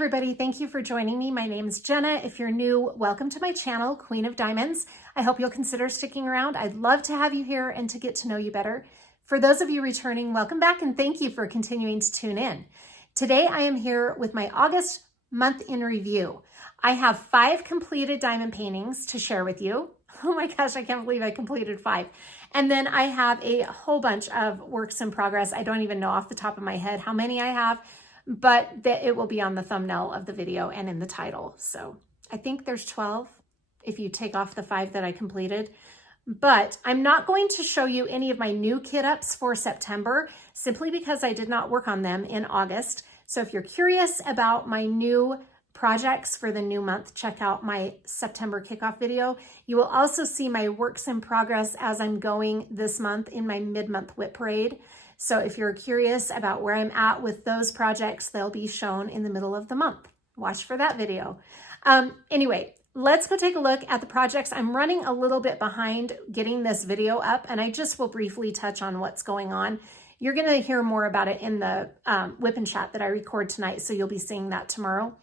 everybody, thank you for joining me. My name's Jenna. If you're new, welcome to my channel, Queen of Diamonds. I hope you'll consider sticking around. I'd love to have you here and to get to know you better. For those of you returning, welcome back and thank you for continuing to tune in. Today I am here with my August month in review. I have 5 completed diamond paintings to share with you. Oh my gosh, I can't believe I completed 5. And then I have a whole bunch of works in progress. I don't even know off the top of my head how many I have, but it will be on the thumbnail of the video and in the title. So I think there's 12 if you take off the 5 that I completed. But I'm not going to show you any of my new kit ups for September simply because I did not work on them in August. So if you're curious about my new projects for the new month, check out my September kickoff video. You will also see my works in progress as I'm going this month in my mid-month whip parade. So if you're curious about where I'm at with those projects, they'll be shown in the middle of the month. Watch for that video. Anyway, let's go take a look at the projects. I'm running a little bit behind getting this video up, and I just will briefly touch on what's going on. You're gonna hear more about it in the whip and chat that I record tonight, so you'll be seeing that tomorrow.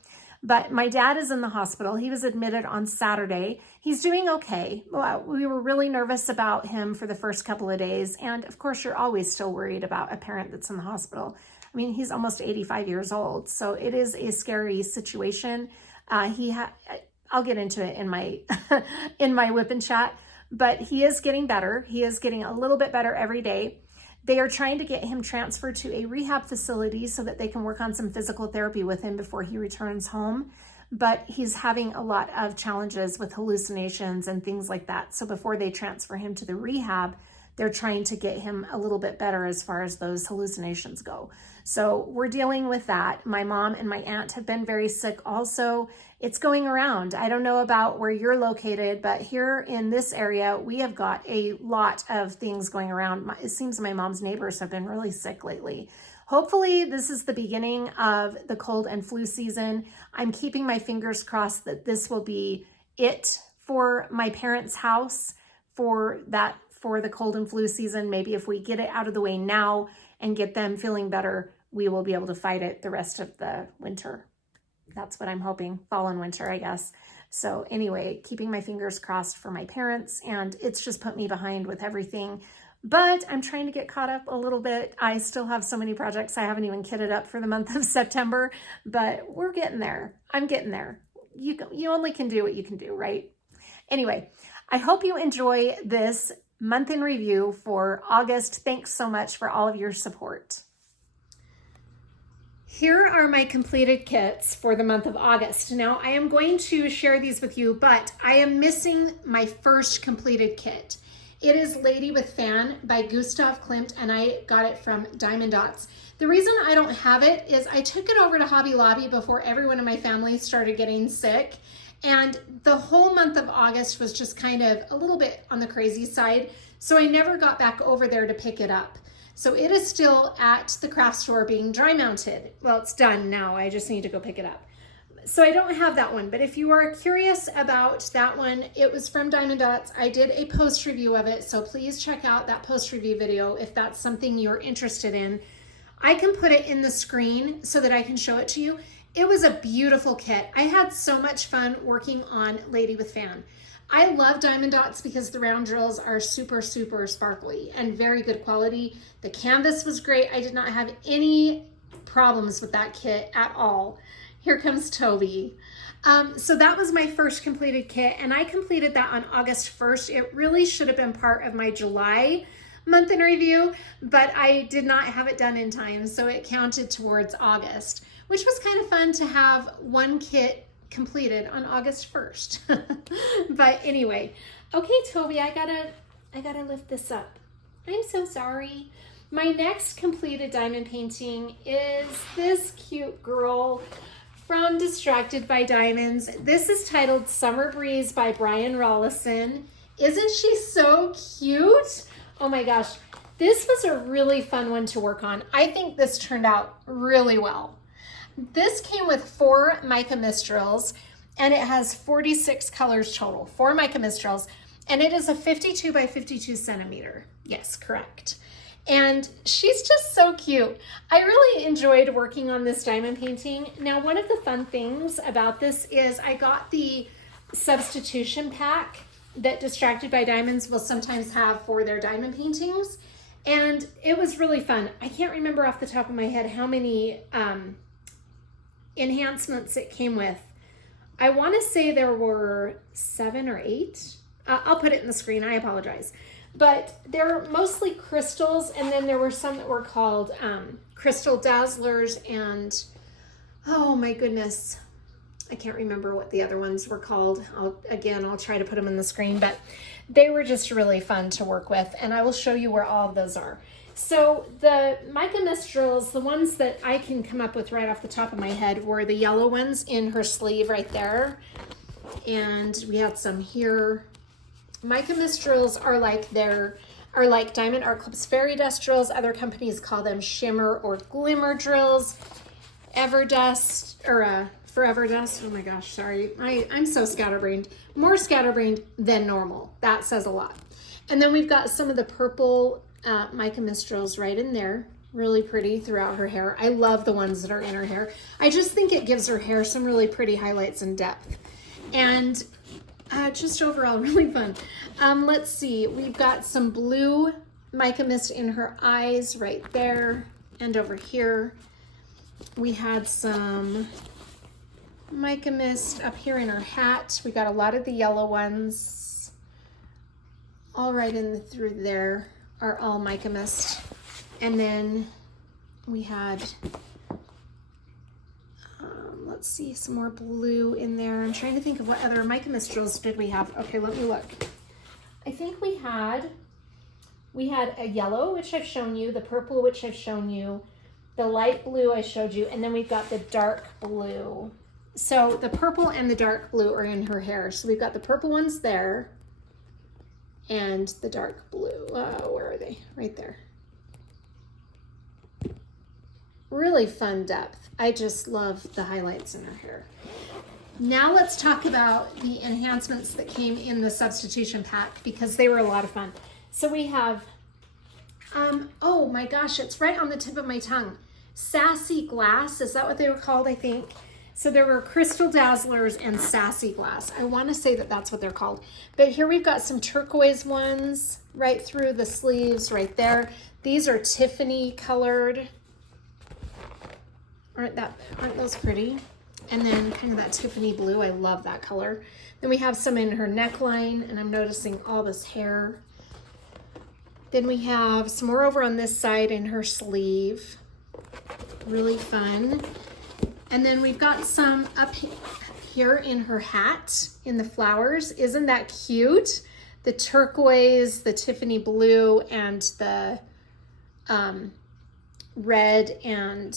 But my dad is in the hospital. He was admitted on Saturday. He's doing okay. Well, we were really nervous about him for the first couple of days. And of course, you're always still worried about a parent that's in the hospital. I mean, he's almost 85 years old. So it is a scary situation. I'll get into it in my, in my whip and chat, but he is getting better. He is getting a little bit better every day. They are trying to get him transferred to a rehab facility so that they can work on some physical therapy with him before he returns home. But he's having a lot of challenges with hallucinations and things like that. So before they transfer him to the rehab, they're trying to get him a little bit better as far as those hallucinations go. So we're dealing with that. My mom and my aunt have been very sick also. It's going around. I don't know about where you're located, but here in this area, we have got a lot of things going around. It seems my mom's neighbors have been really sick lately. Hopefully this is the beginning of the cold and flu season. I'm keeping my fingers crossed that this will be it for my parents' house for the cold and flu season. Maybe if we get it out of the way now and get them feeling better, we will be able to fight it the rest of the winter. That's what I'm hoping, fall and winter, I guess. So anyway, keeping my fingers crossed for my parents, and it's just put me behind with everything. But I'm trying to get caught up a little bit. I still have so many projects I haven't even kitted up for the month of September, but we're getting there. I'm getting there. You only can do what you can do, right? Anyway, I hope you enjoy this month in review for August. Thanks so much for all of your support. Here are my completed kits for the month of August. Now I am going to share these with you, but I am missing my first completed kit. It is Lady with Fan by Gustav Klimt, and I got it from Diamond Dots. The reason I don't have it is I took it over to Hobby Lobby before everyone in my family started getting sick. And the whole month of August was just kind of a little bit on the crazy side. So I never got back over there to pick it up. So it is still at the craft store being dry mounted. Well, it's done now. I just need to go pick it up. So I don't have that one, but if you are curious about that one, it was from Diamond Dots. I did a post review of it. So please check out that post review video if that's something you're interested in. I can put it in the screen so that I can show it to you. It was a beautiful kit. I had so much fun working on Lady with Fan. I love Diamond Dots because the round drills are super, super sparkly and very good quality. The canvas was great. I did not have any problems with that kit at all. Here comes Toby. So that was my first completed kit, and I completed that on August 1st. It really should have been part of my July month in review, but I did not have it done in time, so it counted towards August, which was kind of fun to have one kit completed on August 1st. But anyway, okay, Toby, I gotta lift this up. I'm so sorry. My next completed diamond painting is this cute girl from Distracted by Diamonds. This is titled Summer Breeze by Brian Rollison. Isn't she so cute? Oh my gosh, this was a really fun one to work on. I think this turned out really well. This came with 4 mica mistrals, and it has 46 colors total, 4 mica mistrals, and it is a 52 by 52 centimeter. Yes, correct. And she's just so cute. I really enjoyed working on this diamond painting. Now, one of the fun things about this is I got the substitution pack that Distracted by Diamonds will sometimes have for their diamond paintings. And it was really fun. I can't remember off the top of my head how many enhancements it came with. I want to say there were 7 or 8. I'll put it in the screen. I apologize. But they're mostly crystals, and then there were some that were called crystal dazzlers, and oh my goodness, I can't remember what the other ones were called. I'll try to put them in the screen, but they were just really fun to work with, and I will show you where all of those are. So the mica mist drills, the ones that I can come up with right off the top of my head, were the yellow ones in her sleeve right there, and we had some here. Mica mist drills are like Diamond Art Club's fairy dust drills. Other companies call them shimmer or glimmer drills. Everdust or Forever Dust. Oh my gosh, sorry. I'm so scatterbrained. More scatterbrained than normal. That says a lot. And then we've got some of the purple mica mist drills right in there. Really pretty throughout her hair. I love the ones that are in her hair. I just think it gives her hair some really pretty highlights and depth. And just overall really fun. Let's see, we've got some blue mica mist in her eyes right there and over here. We had some mica mist up here in her hat. We got a lot of the yellow ones. All right in through there are all mica mist. And then we had let's see, some more blue in there. I'm trying to think of what other mica mist drills did we have. Okay, let me look. I think we had a yellow, which I've shown you, the purple, which I've shown you, the light blue I showed you, and then we've got the dark blue. So the purple and the dark blue are in her hair. So we've got the purple ones there and the dark blue. Where are they? Right there. Really fun depth. I just love the highlights in her hair. Now let's talk about the enhancements that came in the substitution pack because they were a lot of fun. So we have, oh my gosh, it's right on the tip of my tongue. Sassy Glass, is that what they were called, I think? So there were Crystal Dazzlers and Sassy Glass. I want to say that that's what they're called. But here we've got some turquoise ones right through the sleeves right there. These are Tiffany colored. Aren't those pretty? And then kind of that Tiffany blue. I love that color. Then we have some in her neckline, and I'm noticing all this hair. Then we have some more over on this side in her sleeve. Really fun. And then we've got some up here in her hat in the flowers. Isn't that cute? The turquoise, the Tiffany blue, and the red and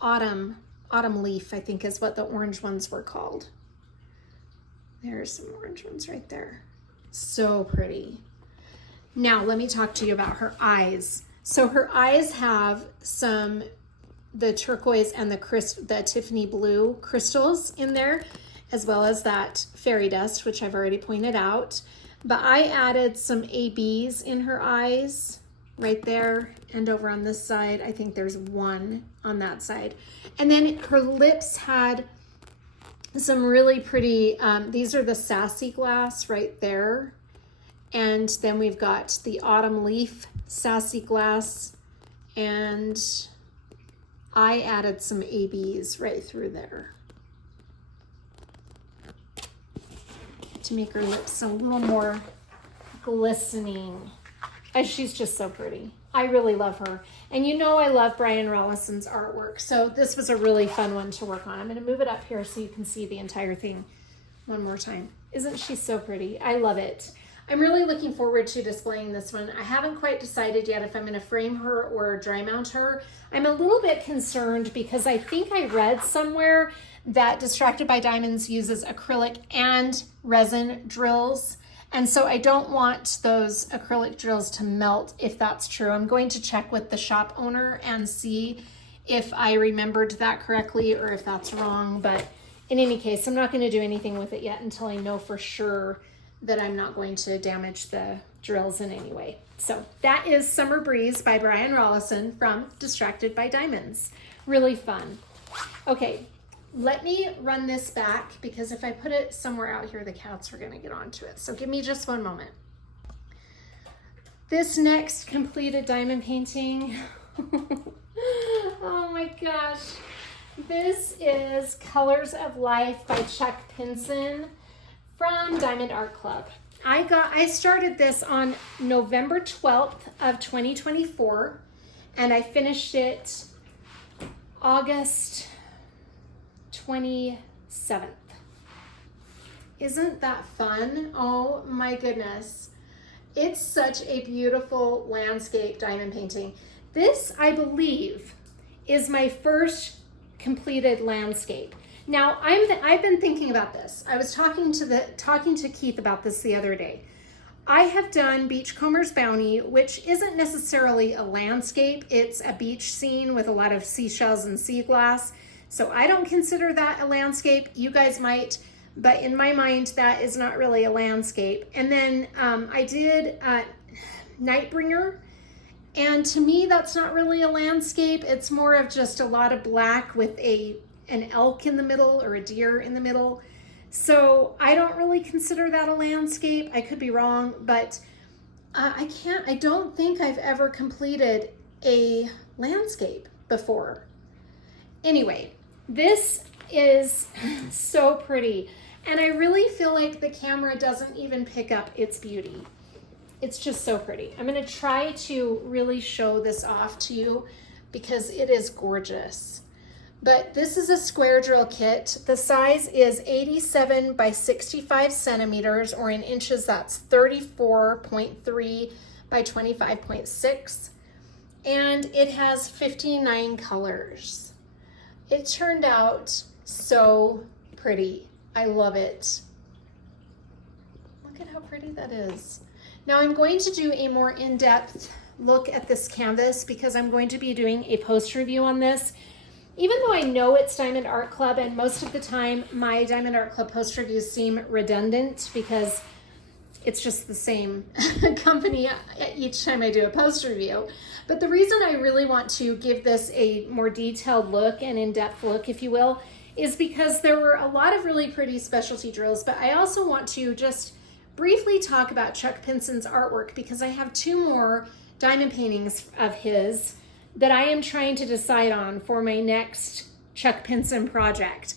autumn leaf, I think is what the orange ones were called. There's some orange ones right there. So pretty. Now let me talk to you about her eyes. So her eyes have the turquoise and the Tiffany blue crystals in there, as well as that fairy dust, which I've already pointed out. But I added some ABs in her eyes right there and over on this side. I think there's one on that side. And then her lips had some really pretty, these are the Sassy Glass right there. And then we've got the Autumn Leaf Sassy Glass, and I added some ABs right through there to make her lips a little more glistening. She's just so pretty. I really love her. And you know I love Brian Rollison's artwork, so this was a really fun one to work on. I'm going to move it up here so you can see the entire thing one more time. Isn't she so pretty? I love it. I'm really looking forward to displaying this one. I haven't quite decided yet if I'm going to frame her or dry mount her. I'm a little bit concerned because I think I read somewhere that Distracted by Diamonds uses acrylic and resin drills. And so I don't want those acrylic drills to melt if that's true. I'm going to check with the shop owner and see if I remembered that correctly or if that's wrong. But in any case, I'm not going to do anything with it yet until I know for sure that I'm not going to damage the drills in any way. So that is Summer Breeze by Brian Rollison from Distracted by Diamonds. Really fun. Okay, let me run this back because if I put it somewhere out here, the cats are gonna get onto it. So give me just one moment. This next completed diamond painting, oh my gosh. This is Colors of Life by Chuck Pinson from Diamond Art Club. I started this on November 12th of 2024 and I finished it August 27th. Isn't that fun? Oh my goodness. It's such a beautiful landscape diamond painting. This, I believe, is my first completed landscape. Now, I've been thinking about this. I was talking to Keith about this the other day. I have done Beachcomber's Bounty, which isn't necessarily a landscape. It's a beach scene with a lot of seashells and sea glass. So I don't consider that a landscape. You guys might, but in my mind, that is not really a landscape. And then I did Nightbringer. And to me, that's not really a landscape. It's more of just a lot of black with an elk in the middle or a deer in the middle. So I don't really consider that a landscape. I could be wrong, but I don't think I've ever completed a landscape before. Anyway, this is so pretty. And I really feel like the camera doesn't even pick up its beauty. It's just so pretty. I'm gonna try to really show this off to you because it is gorgeous. But this is a square drill kit. The size is 87 by 65 centimeters, or in inches, that's 34.3 by 25.6. And it has 59 colors. It turned out so pretty. I love it. Look at how pretty that is. Now I'm going to do a more in-depth look at this canvas because I'm going to be doing a post review on this. Even though I know it's Diamond Art Club, and most of the time my Diamond Art Club post reviews seem redundant because it's just the same company each time I do a post review. But the reason I really want to give this a more detailed look, an in-depth look, if you will, is because there were a lot of really pretty specialty drills, but I also want to just briefly talk about Chuck Pinson's artwork because I have two more diamond paintings of his that I am trying to decide on for my next Chuck Pinson project.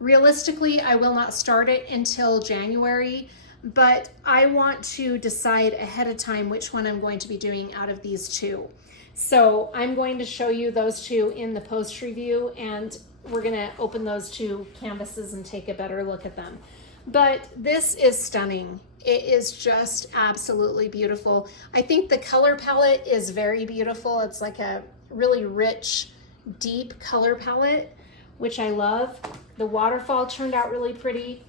Realistically, I will not start it until January, but I want to decide ahead of time which one I'm going to be doing out of these two. So I'm going to show you those two in the post review, and we're gonna open those two canvases and take a better look at them. But this is stunning. It is just absolutely beautiful. I think the color palette is very beautiful. It's like a really rich, deep color palette, which I love. The waterfall turned out really pretty.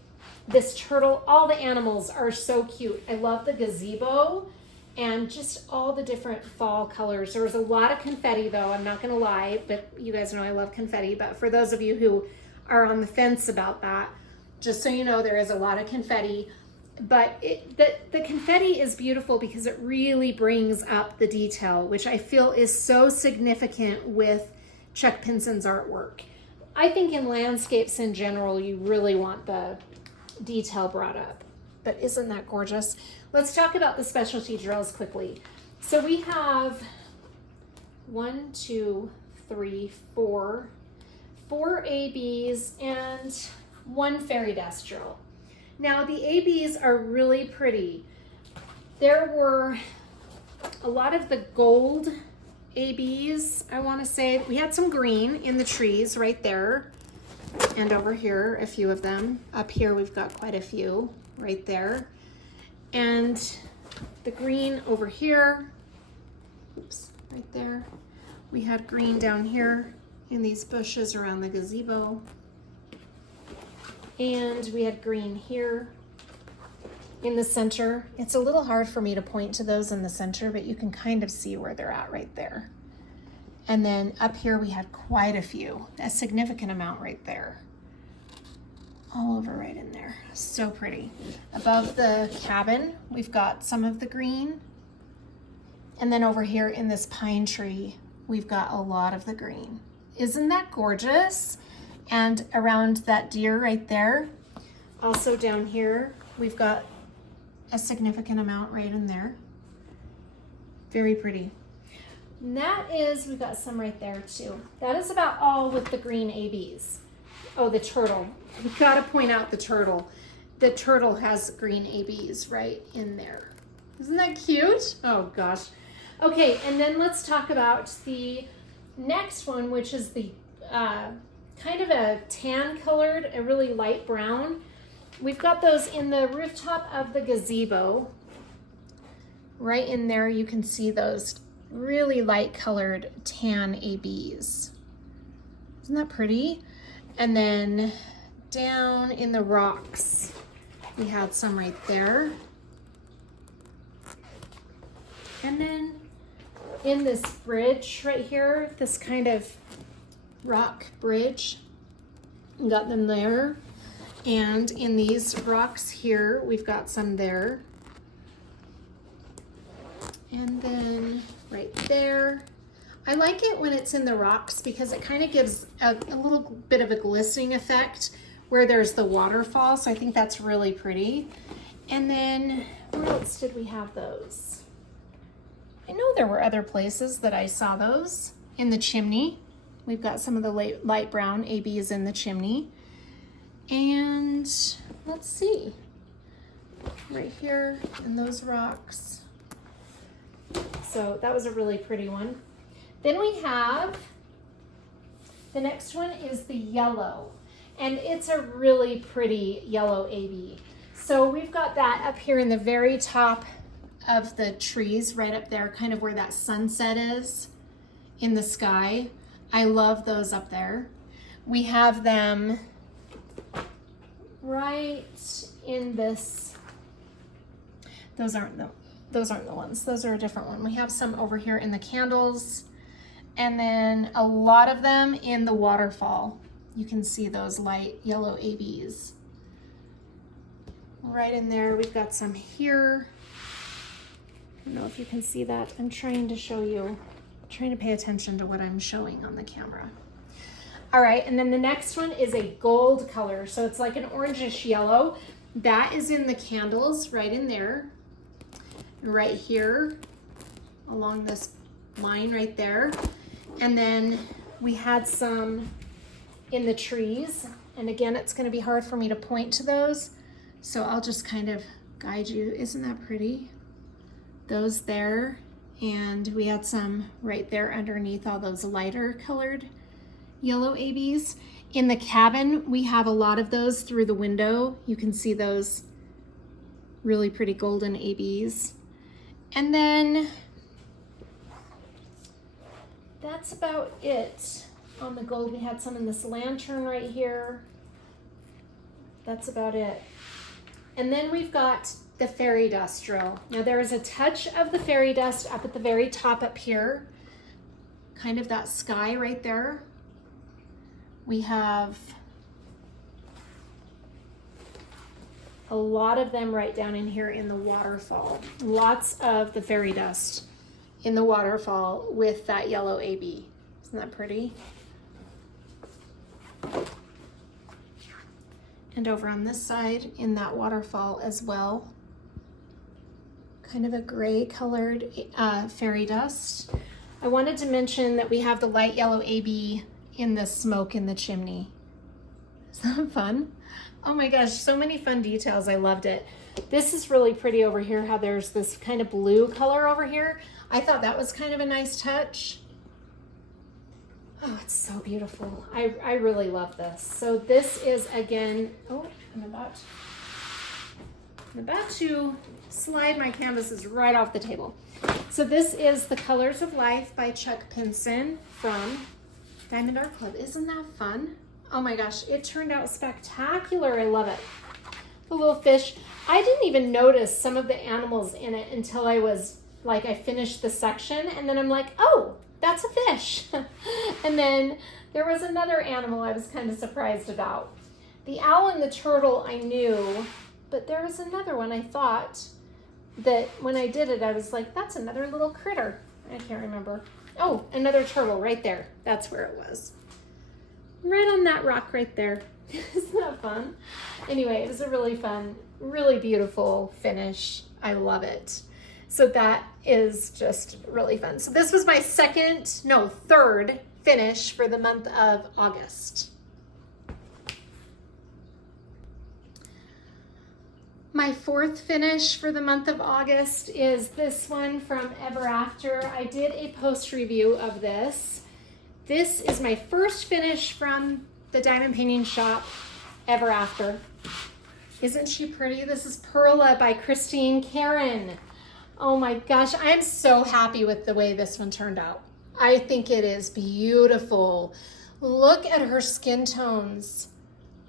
This turtle, all the animals are so cute. I love the gazebo and just all the different fall colors. There was a lot of confetti though, I'm not gonna lie, but you guys know I love confetti. But for those of you who are on the fence about that, just so you know, there is a lot of confetti. But the confetti is beautiful because it really brings up the detail, which I feel is so significant with Chuck Pinson's artwork. I think in landscapes in general, you really want the detail brought up. But isn't that gorgeous? Let's talk about the specialty drills quickly. So we have 1, 2, 3, 4 ABs and 1 fairy dust drill. Now the ABs are really pretty. There were a lot of the gold ABs, I want to say. We had some green in the trees right there, and over here a few of them. Up here we've got quite a few right there, and the green over here, oops, right there. We had green down here in these bushes around the gazebo. And we had green here in the center. It's a little hard for me to point to those in the center, but you can kind of see where they're at right there. And then up here we had quite a few, a significant amount right there. all over right in there. So pretty. Above the cabin, we've got some of the green. And then over here in this pine tree, we've got a lot of the green. Isn't that gorgeous? And around that deer right there, also down here, we've got a significant amount right in there. Very pretty. And that is, we've got some right there too. That is about all with the green ABs. Oh, the turtle. We've got to point out the turtle. The turtle has green ABs right in there. Isn't that cute? Oh gosh. Okay, and then let's talk about the next one, which is the kind of a tan colored, a really light brown. We've got those in the rooftop of the gazebo. Right in there, you can see those really light colored tan ABs. Isn't that pretty? And then down in the rocks, we had some right there. And then in this bridge right here, this kind of rock bridge, we got them there. And in these rocks here, we've got some there. And then right there. I like it when it's in the rocks because it kind of gives a little bit of a glistening effect where there's the waterfall. So I think that's really pretty. And then where else did we have those? I know there were other places that I saw those. In the chimney. We've got some of the light brown ABs in the chimney. And let's see. Right here in those rocks. So that was a really pretty one. Then we have, the next one is the yellow, and it's a really pretty yellow AB. So we've got that up here in the very top of the trees, right up there, kind of where that sunset is in the sky. I love those up there. We have them right in this, those aren't the ones. Those are a different one. We have some over here in the candles, and then a lot of them in the waterfall. You can see those light yellow ABs. Right in there, we've got some here. I don't know if you can see that. I'm trying to show you, I'm trying to pay attention to what I'm showing on the camera. All right, and then the next one is a gold color. So it's like an orangish yellow. That is in the candles right in there. Right here along this line right there. And then we had some in the trees. And again, it's going to be hard for me to point to those. So I'll just kind of guide you. Isn't that pretty? Those there. And we had some right there underneath all those lighter colored yellow ABs. In the cabin, we have a lot of those through the window. You can see those really pretty golden ABs. And then that's about it on the gold. We had some in this lantern right here. That's about it. And then we've got the fairy dust drill. Now there is a touch of the fairy dust up at the very top up here. Kind of that sky right there. We have a lot of them right down in here in the waterfall. Lots of the fairy dust in the waterfall with that yellow AB. Isn't that pretty? And over on this side in that waterfall as well. Kind of a gray colored fairy dust. I wanted to mention that we have the light yellow AB in the smoke in the chimney. Isn't that fun? Oh my gosh, so many fun details. I loved it. This is really pretty over here, how there's this kind of blue color over here. I thought that was kind of a nice touch. Oh, it's so beautiful. I really love this. So this is again, oh, I'm about to slide my canvases right off the table. So this is The Colors of Life by Chuck Pinson from Diamond Art Club. Isn't that fun? Oh my gosh, it turned out spectacular. I love it. The little fish. I didn't even notice some of the animals in it until I was like, I finished the section and then I'm like, oh, that's a fish. And then there was another animal I was kind of surprised about. The owl and the turtle I knew, but there was another one I thought that when I did it, I was like, that's another little critter. I can't remember. Oh, another turtle right there. That's where it was. Right on that rock right there. Isn't that fun? Anyway, it was a really fun, really beautiful finish. I love it. So that is just really fun. So this was my third finish for the month of August. My fourth finish for the month of August is this one from Ever After. I did a post review of this. This is my first finish from the diamond painting shop, Ever After. Isn't she pretty? This is Pearlla by Christine Karen. Oh my gosh, I'm so happy with the way this one turned out. I think it is beautiful. Look at her skin tones.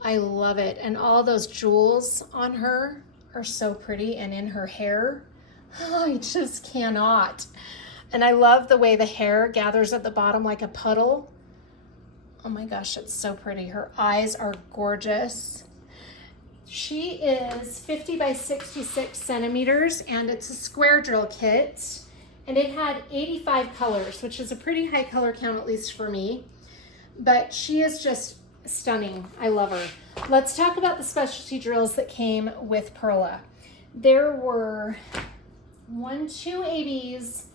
I love it. And all those jewels on her are so pretty, and in her hair. Oh, I just cannot. And I love the way the hair gathers at the bottom like a puddle. Oh my gosh, it's so pretty. Her eyes are gorgeous. She is 50 by 66 centimeters, and it's a square drill kit. And it had 85 colors, which is a pretty high color count, at least for me. But she is just stunning. I love her. Let's talk about the specialty drills that came with Pearlla. There were 2 ABs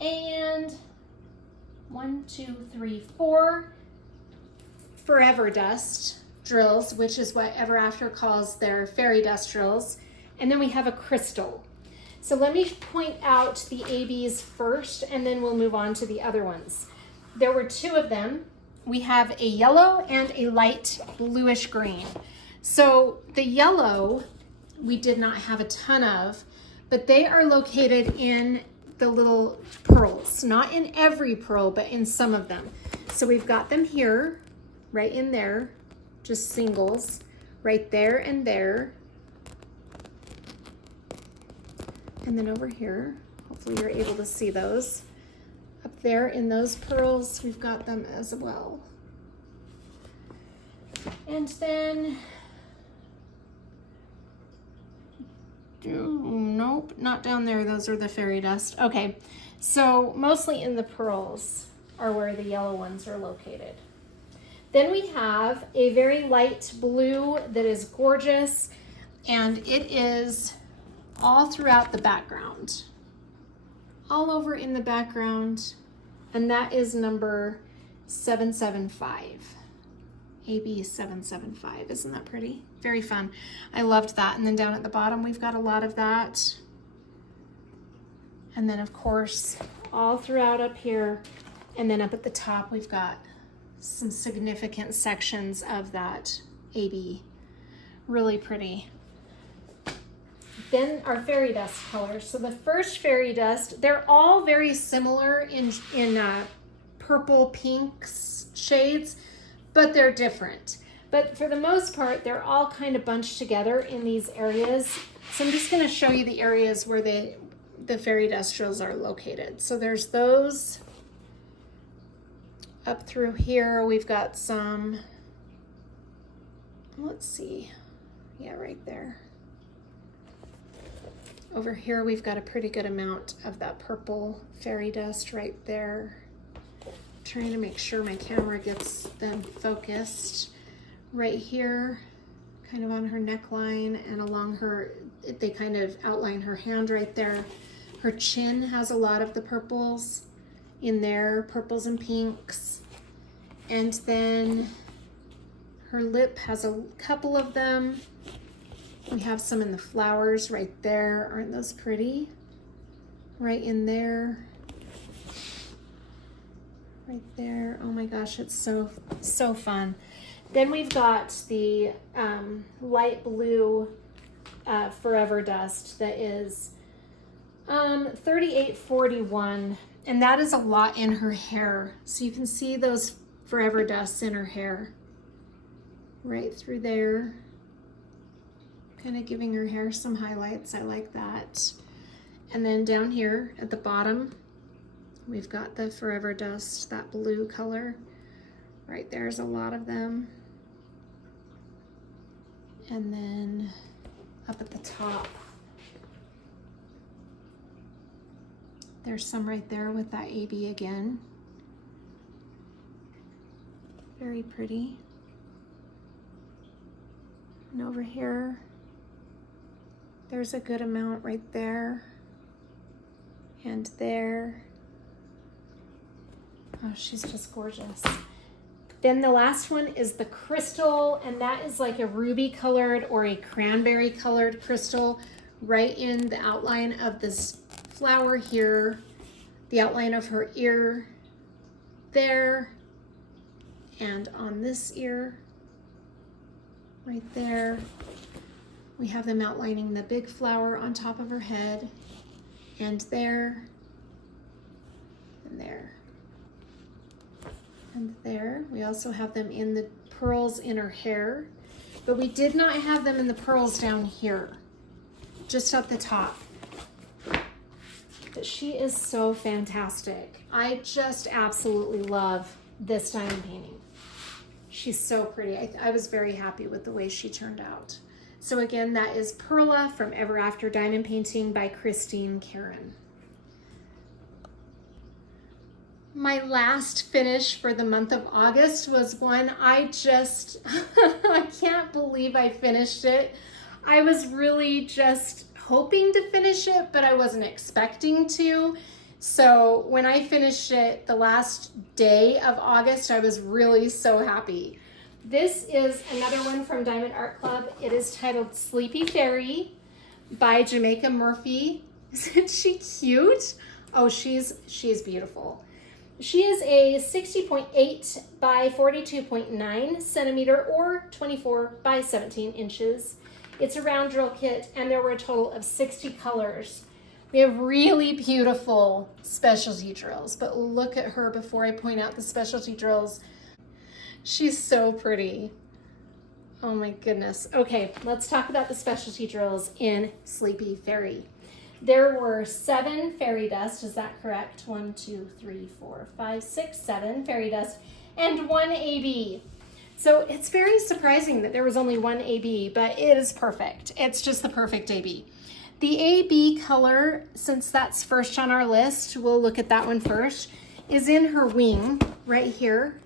and 4 Forever Dust drills, which is what Ever After calls their fairy dust drills. And then we have a crystal. So let me point out the ABs first, and then we'll move on to the other ones. There were 2 of them. We have a yellow and a light bluish green. So the yellow we did not have a ton of, but they are located in the little pearls, not in every pearl, but in some of them. So we've got them here, right in there, just singles, right there and there. And then over here, hopefully you're able to see those. Up there in those pearls, we've got them as well. And then, nope, not down there. Those are the fairy dust. Okay, so mostly in the pearls are where the yellow ones are located. Then we have a very light blue that is gorgeous, and it is all throughout the background, all over in the background, and that is number 775. AB 775. Isn't that pretty? Very fun. I loved that. And then down at the bottom, we've got a lot of that. And then, of course, all throughout up here, and then up at the top, we've got some significant sections of that AB. Really pretty. Then our fairy dust colors. So the first fairy dust, they're all very similar in purple pinks shades, but they're different. But for the most part, they're all kind of bunched together in these areas. So I'm just going to show you the areas where the fairy dust drills are located. So there's those. Up through here, we've got some, let's see, yeah, right there. Over here, we've got a pretty good amount of that purple fairy dust right there. Trying to make sure my camera gets them focused. Right here, kind of on her neckline and along her, they kind of outline her hand right there. Her chin has a lot of the purples in there, purples and pinks. And then her lip has a couple of them. We have some in the flowers right there. Aren't those pretty? Right in there. Right there. Oh my gosh, it's so fun. Then we've got the light blue Forever Dust that is 3841, and that is a lot in her hair. So you can see those Forever Dusts in her hair. Right through there. Kind of giving her hair some highlights. I like that. And then down here at the bottom, we've got the Forever Dust, that blue color. Right there's a lot of them. And then up at the top, there's some right there with that AB again. Very pretty. And over here, there's a good amount right there and there. Oh, she's just gorgeous. Then the last one is the crystal, and that is like a ruby colored or a cranberry colored crystal right in the outline of this flower here, the outline of her ear there, and on this ear right there. We have them outlining the big flower on top of her head, and there, and there, and there. We also have them in the pearls in her hair, but we did not have them in the pearls down here, just at the top. But she is so fantastic. I just absolutely love this diamond painting. She's so pretty. I was very happy with the way she turned out. So again, that is Pearlla from Ever After Diamond Painting by Christine Karen. My last finish for the month of August was one I can't believe I finished it. I was really just hoping to finish it, but I wasn't expecting to. So when I finished it the last day of August, I was really so happy. This is another one from Diamond Art Club. It is titled Sleepy Fairy by Jamaica Murphy. Isn't she cute? Oh, she's beautiful. She is a 60.8 by 42.9 centimeter or 24 by 17 inches. It's a round drill kit, and there were a total of 60 colors. We have really beautiful specialty drills, but look at her before I point out the specialty drills. She's so pretty. Oh my goodness. Okay, let's talk about the specialty drills in Sleepy Fairy. There were 7 fairy dust, is that correct? 1, 2, 3, 4, 5, 6, 7 fairy dust, and 1 AB. So it's very surprising that there was only 1 AB, but it is perfect. It's just the perfect AB. The AB color, since that's first on our list, we'll look at that one first, is in her wing right here.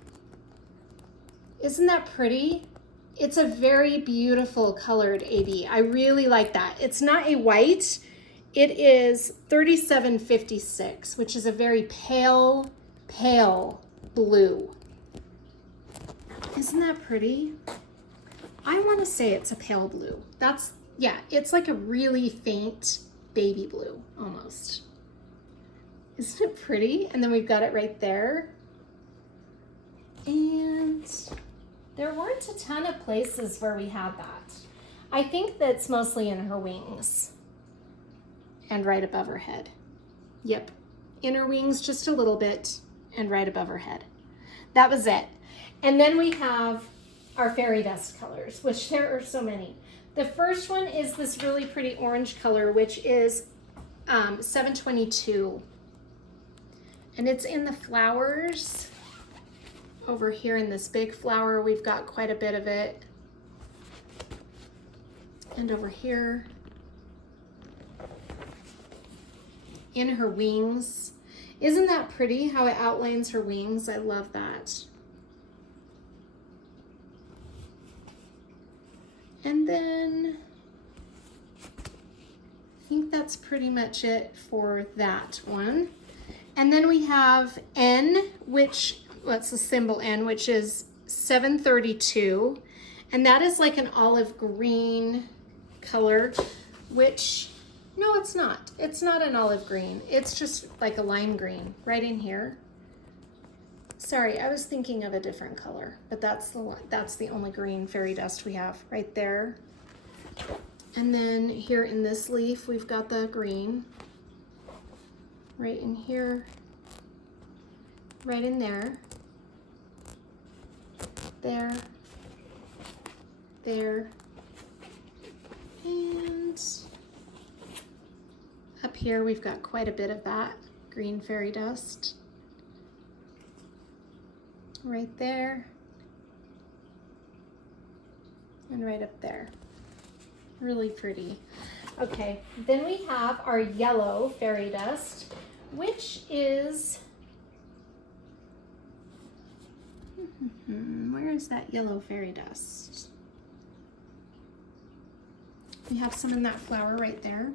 Isn't that pretty? It's a very beautiful colored AB. I really like that. It's not a white. It is 3756, which is a very pale blue. Isn't that pretty? I want to say it's a pale blue. Yeah, it's like a really faint baby blue almost. Isn't it pretty? And then we've got it right there. And there weren't a ton of places where we had that. I think that's mostly in her wings and right above her head. Yep, in her wings just a little bit and right above her head. That was it. And then we have our fairy dust colors, which there are so many. The first one is this really pretty orange color, which is 722. And it's in the flowers. Over here in this big flower, we've got quite a bit of it. And over here, in her wings. Isn't that pretty how it outlines her wings? I love that. And then I think that's pretty much it for that one. And then we have N, which, what's the symbol N, which is 732. And that is like an olive green color, which, no, it's not. It's not an olive green. It's just like a lime green right in here. Sorry, I was thinking of a different color, but that's the only green fairy dust we have right there. And then here in this leaf, we've got the green right in here, right in there, there, there, and up here we've got quite a bit of that green fairy dust. Right there and right up there. Really pretty. Okay, then we have our yellow fairy dust, which is, where is that yellow fairy dust? We have some in that flower right there,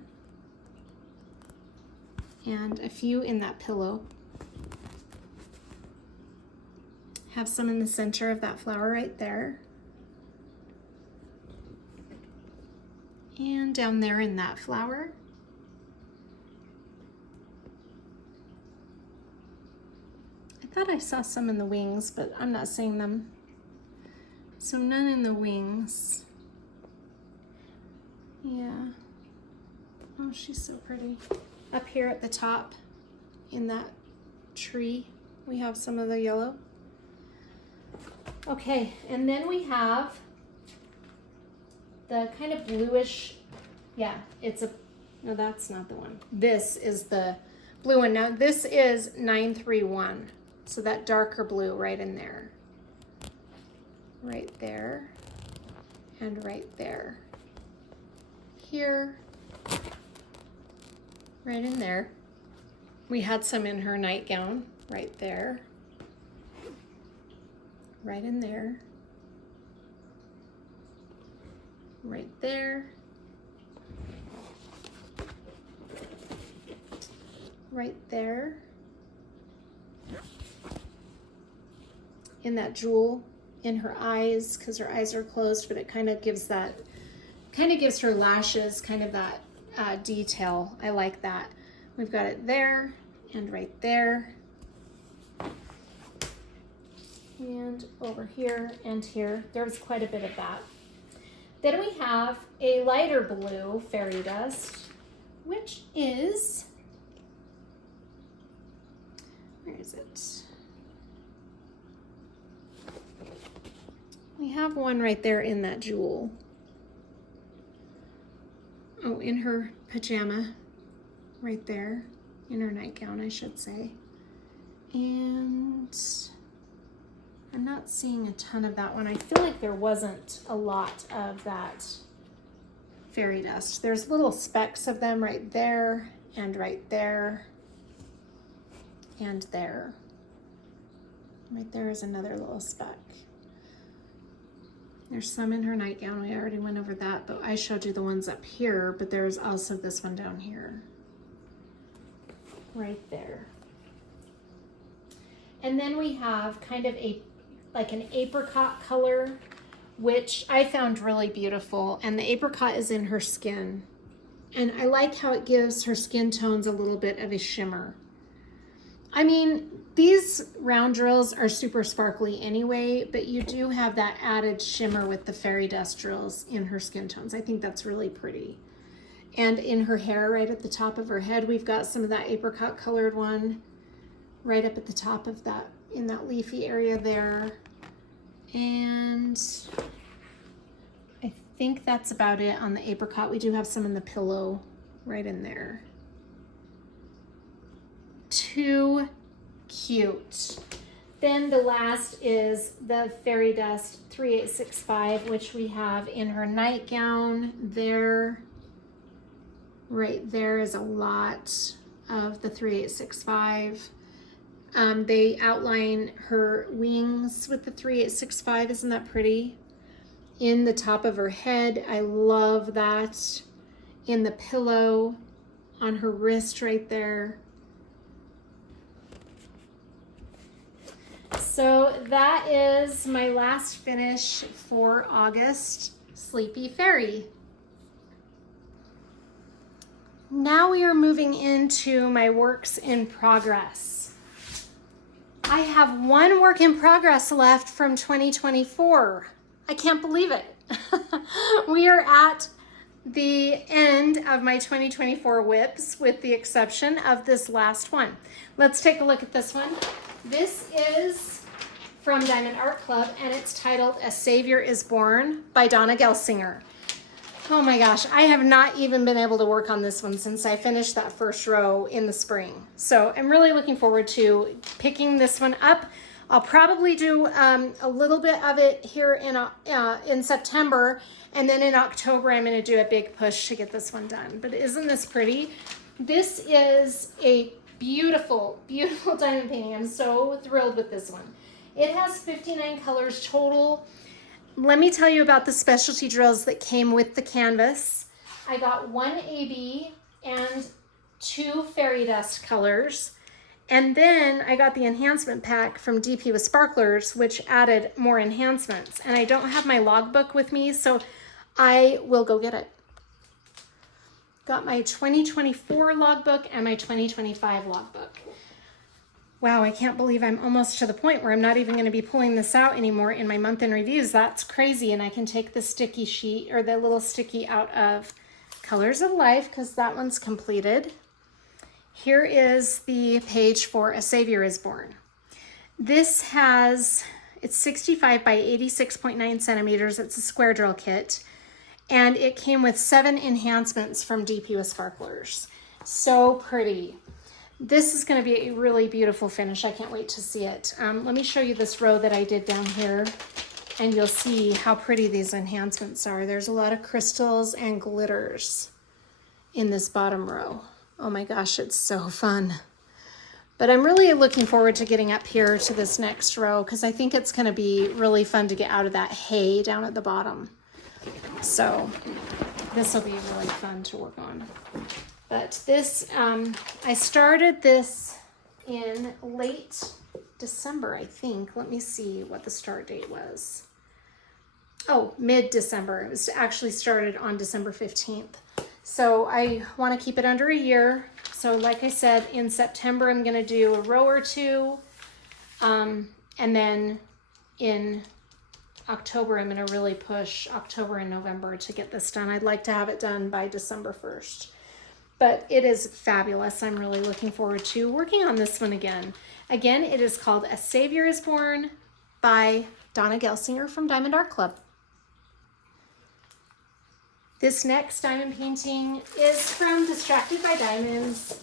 and a few in that pillow. Have some in the center of that flower right there. And down there in that flower. I thought I saw some in the wings, but I'm not seeing them. So none in the wings. Yeah. Oh, she's so pretty. Up here at the top in that tree, we have some of the yellow. Okay, and then we have the kind of bluish, yeah, it's a, no, that's not the one. This is the blue one. Now this is 931, so that darker blue right in there. Right there, and right there. Here, right in there. We had some in her nightgown, right there. Right in there. Right there. Right there. In that jewel in her eyes, because her eyes are closed, but it kind of gives that, gives her lashes kind of that detail. I like that. We've got it there and right there. And over here and here. There's quite a bit of that. Then we have a lighter blue fairy dust, which is, where is it? We have one right there in that jewel. Oh, in her pajama, right there, in her nightgown, I should say. And I'm not seeing a ton of that one. I feel like there wasn't a lot of that fairy dust. There's little specks of them right there and right there and there. Right there is another little speck. There's some in her nightgown. We already went over that, but I showed you the ones up here, but there's also this one down here. Right there. And then we have kind of like an apricot color, which I found really beautiful. And the apricot is in her skin. And I like how it gives her skin tones a little bit of a shimmer. I mean, these round drills are super sparkly anyway, but you do have that added shimmer with the fairy dust drills in her skin tones. I think that's really pretty. And in her hair, right at the top of her head, we've got some of that apricot colored one right up at the top of that, in that leafy area there. And I think that's about it on the apricot. We do have some in the pillow right in there. Too cute. Then the last is the fairy dust 3865, which we have in her nightgown there. Right there is a lot of the 3865. They outline her wings with the 3865. Isn't that pretty? In the top of her head. I love that. In the pillow on her wrist right there. So that is my last finish for August, Sleepy Fairy. Now we are moving into my works in progress. I have one work in progress left from 2024. I can't believe it. We are at the end of my 2024 whips with the exception of this last one. Let's take a look at this one. This is from Diamond Art Club, and it's titled A Savior is Born by Donna Gelsinger. Oh my gosh, I have not even been able to work on this one since I finished that first row in the spring. So I'm really looking forward to picking this one up. I'll probably do a little bit of it here in September, and then in October I'm going to do a big push to get this one done. But isn't this pretty? This is a beautiful, beautiful diamond painting. I'm so thrilled with this one. It has 59 colors total. Let me tell you about the specialty drills that came with the canvas. I got 1 AB and 2 fairy dust colors. And then I got the enhancement pack from DP with Sparklers, which added more enhancements. And I don't have my logbook with me, so I will go get it. Got my 2024 logbook and my 2025 logbook. Wow, I can't believe I'm almost to the point where I'm not even going to be pulling this out anymore in my month in reviews. That's crazy. And I can take the sticky sheet or the little sticky out of Colors of Life because that one's completed. Here is the page for A Savior is Born. This it's 65 by 86.9 centimeters. It's a square drill kit. And it came with 7 enhancements from DP with Sparklers. So pretty. This is going to be a really beautiful finish. I can't wait to see it. Let me show you this row that I did down here, and you'll see how pretty these enhancements are. There's a lot of crystals and glitters in this bottom row. Oh my gosh, it's so fun. But I'm really looking forward to getting up here to this next row because I think it's going to be really fun to get out of that hay down at the bottom. So this will be really fun to work on. But this, I started this in late December, I think. Let me see what the start date was. Oh, mid-December. It was actually started on December 15th. So I want to keep it under a year. So like I said, in September, I'm going to do a row or 2. And then in October, I'm going to really push October and November to get this done. I'd like to have it done by December 1st. But it is fabulous. I'm really looking forward to working on this one again. Again, it is called A Savior is Born by Donna Gelsinger from Diamond Art Club. This next diamond painting is from Distracted by Diamonds.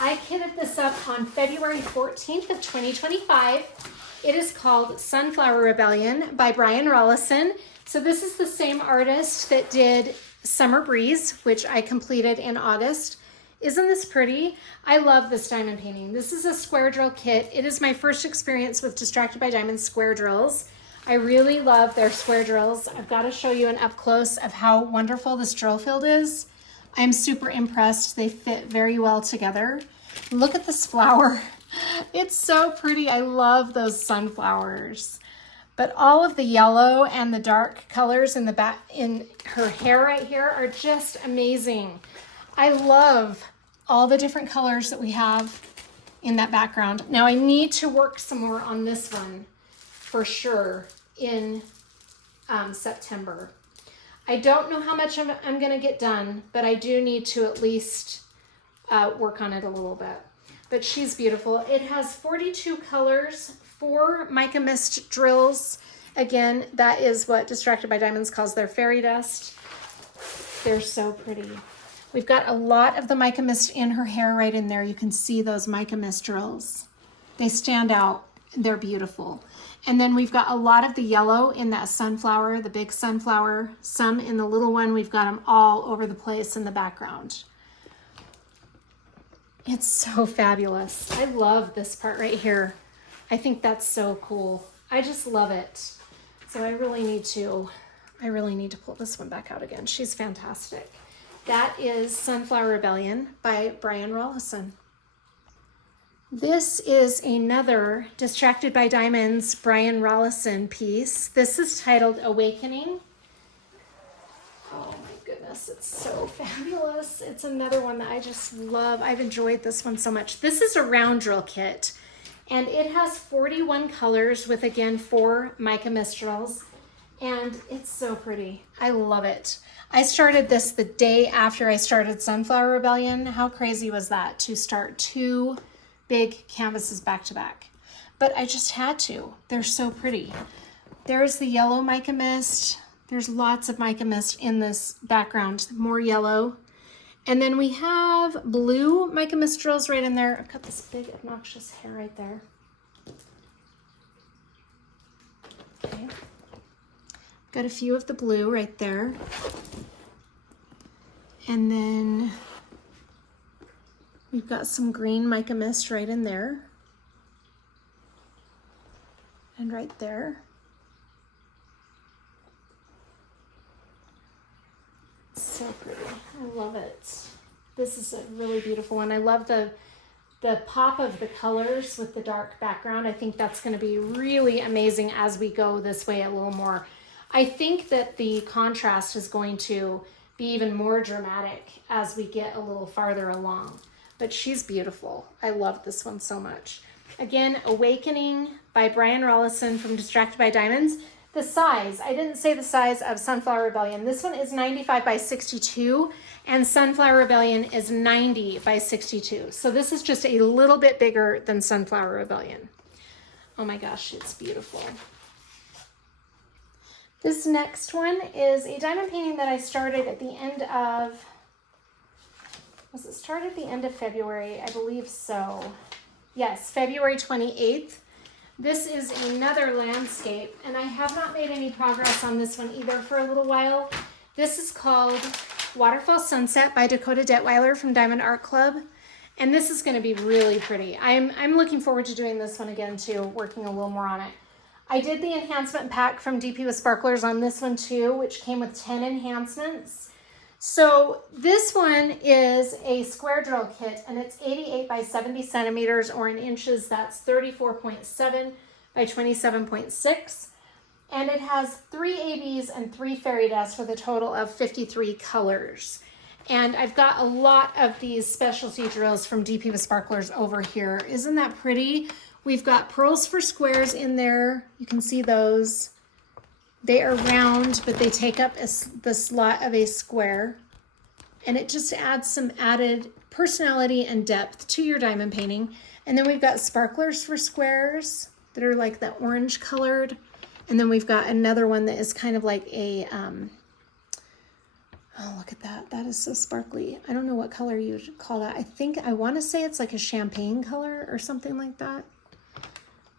I kitted this up on February 14th of 2025. It is called Sunflower Rebellion by Brian Rollison. So this is the same artist that did Summer Breeze, which I completed in August. Isn't this pretty? I love this diamond painting. This is a square drill kit. It is my first experience with Distracted by Diamonds square drills. I really love their square drills. I've got to show you an up close of how wonderful this drill field is. I'm super impressed. They fit very well together. Look at this flower. It's so pretty. I love those sunflowers. But all of the yellow and the dark colors in the back in her hair right here are just amazing. I love all the different colors that we have in that background. Now I need to work some more on this one for sure in September. I don't know how much I'm going to get done, but I do need to at least work on it a little bit. But she's beautiful. It has 42 colors, 4 mica mist drills. Again, that is what Distracted by Diamonds calls their fairy dust. They're so pretty. We've got a lot of the mica mist in her hair right in there. You can see those mica mist drills. They stand out. They're beautiful. And then we've got a lot of the yellow in that sunflower, the big sunflower. Some in the little one. We've got them all over the place in the background. It's so fabulous. I love this part right here. I think that's so cool. I just love it. So I really need to pull this one back out again. She's fantastic. That is Sunflower Rebellion by Brian Rollison. This is another Distracted by Diamonds Brian Rollison piece. This is titled Awakening. Oh my goodness, it's so fabulous. It's another one that I just love. I've enjoyed this one so much. This is a round drill kit, and it has 41 colors with, again, 4 mica mist drills, and it's so pretty. I love it. I started this the day after I started Sunflower Rebellion. How crazy was that to start 2 big canvases back to back? But I just had to. They're so pretty. There's the yellow mica mist. There's lots of mica mist in this background, more yellow. And then we have blue mica mist drills right in there. I've got this big obnoxious hair right there. Got a few of the blue right there. And then we've got some green mica mist right in there. And right there. So pretty. I love it. This is a really beautiful one. I love the pop of the colors with the dark background. I think that's going to be really amazing as we go this way a little more. I think that the contrast is going to be even more dramatic as we get a little farther along. But she's beautiful. I love this one so much. Again, Awakening by Brian Rollison from Distracted by Diamonds. The size, I didn't say the size of Sunflower Rebellion. This one is 95 by 62 and Sunflower Rebellion is 90 by 62. So this is just a little bit bigger than Sunflower Rebellion. Oh my gosh, it's beautiful. This next one is a diamond painting that I started at the end of, was it started at the end of February? I believe so. Yes, February 28th. This is another landscape, and I have not made any progress on this one either for a little while. This is called Waterfall Sunset by Dakota Detweiler from Diamond Art Club, and this is going to be really pretty. I'm looking forward to doing this one again too, working a little more on it. I did the enhancement pack from DP with Sparklers on this one too, which came with 10 enhancements. So this one is a square drill kit, and it's 88 by 70 centimeters, or in inches, that's 34.7 by 27.6. And it has 3 ABs and 3 fairy dust with a total of 53 colors. And I've got a lot of these specialty drills from DP with Sparklers over here. Isn't that pretty? We've got pearls for squares in there. You can see those. They are round, but they take up the slot of a square. And it just adds some added personality and depth to your diamond painting. And then we've got sparklers for squares that are like that orange colored. And then we've got another one that is kind of like a, oh, look at that. That is so sparkly. I don't know what color you would call that. I want to say it's like a champagne color or something like that.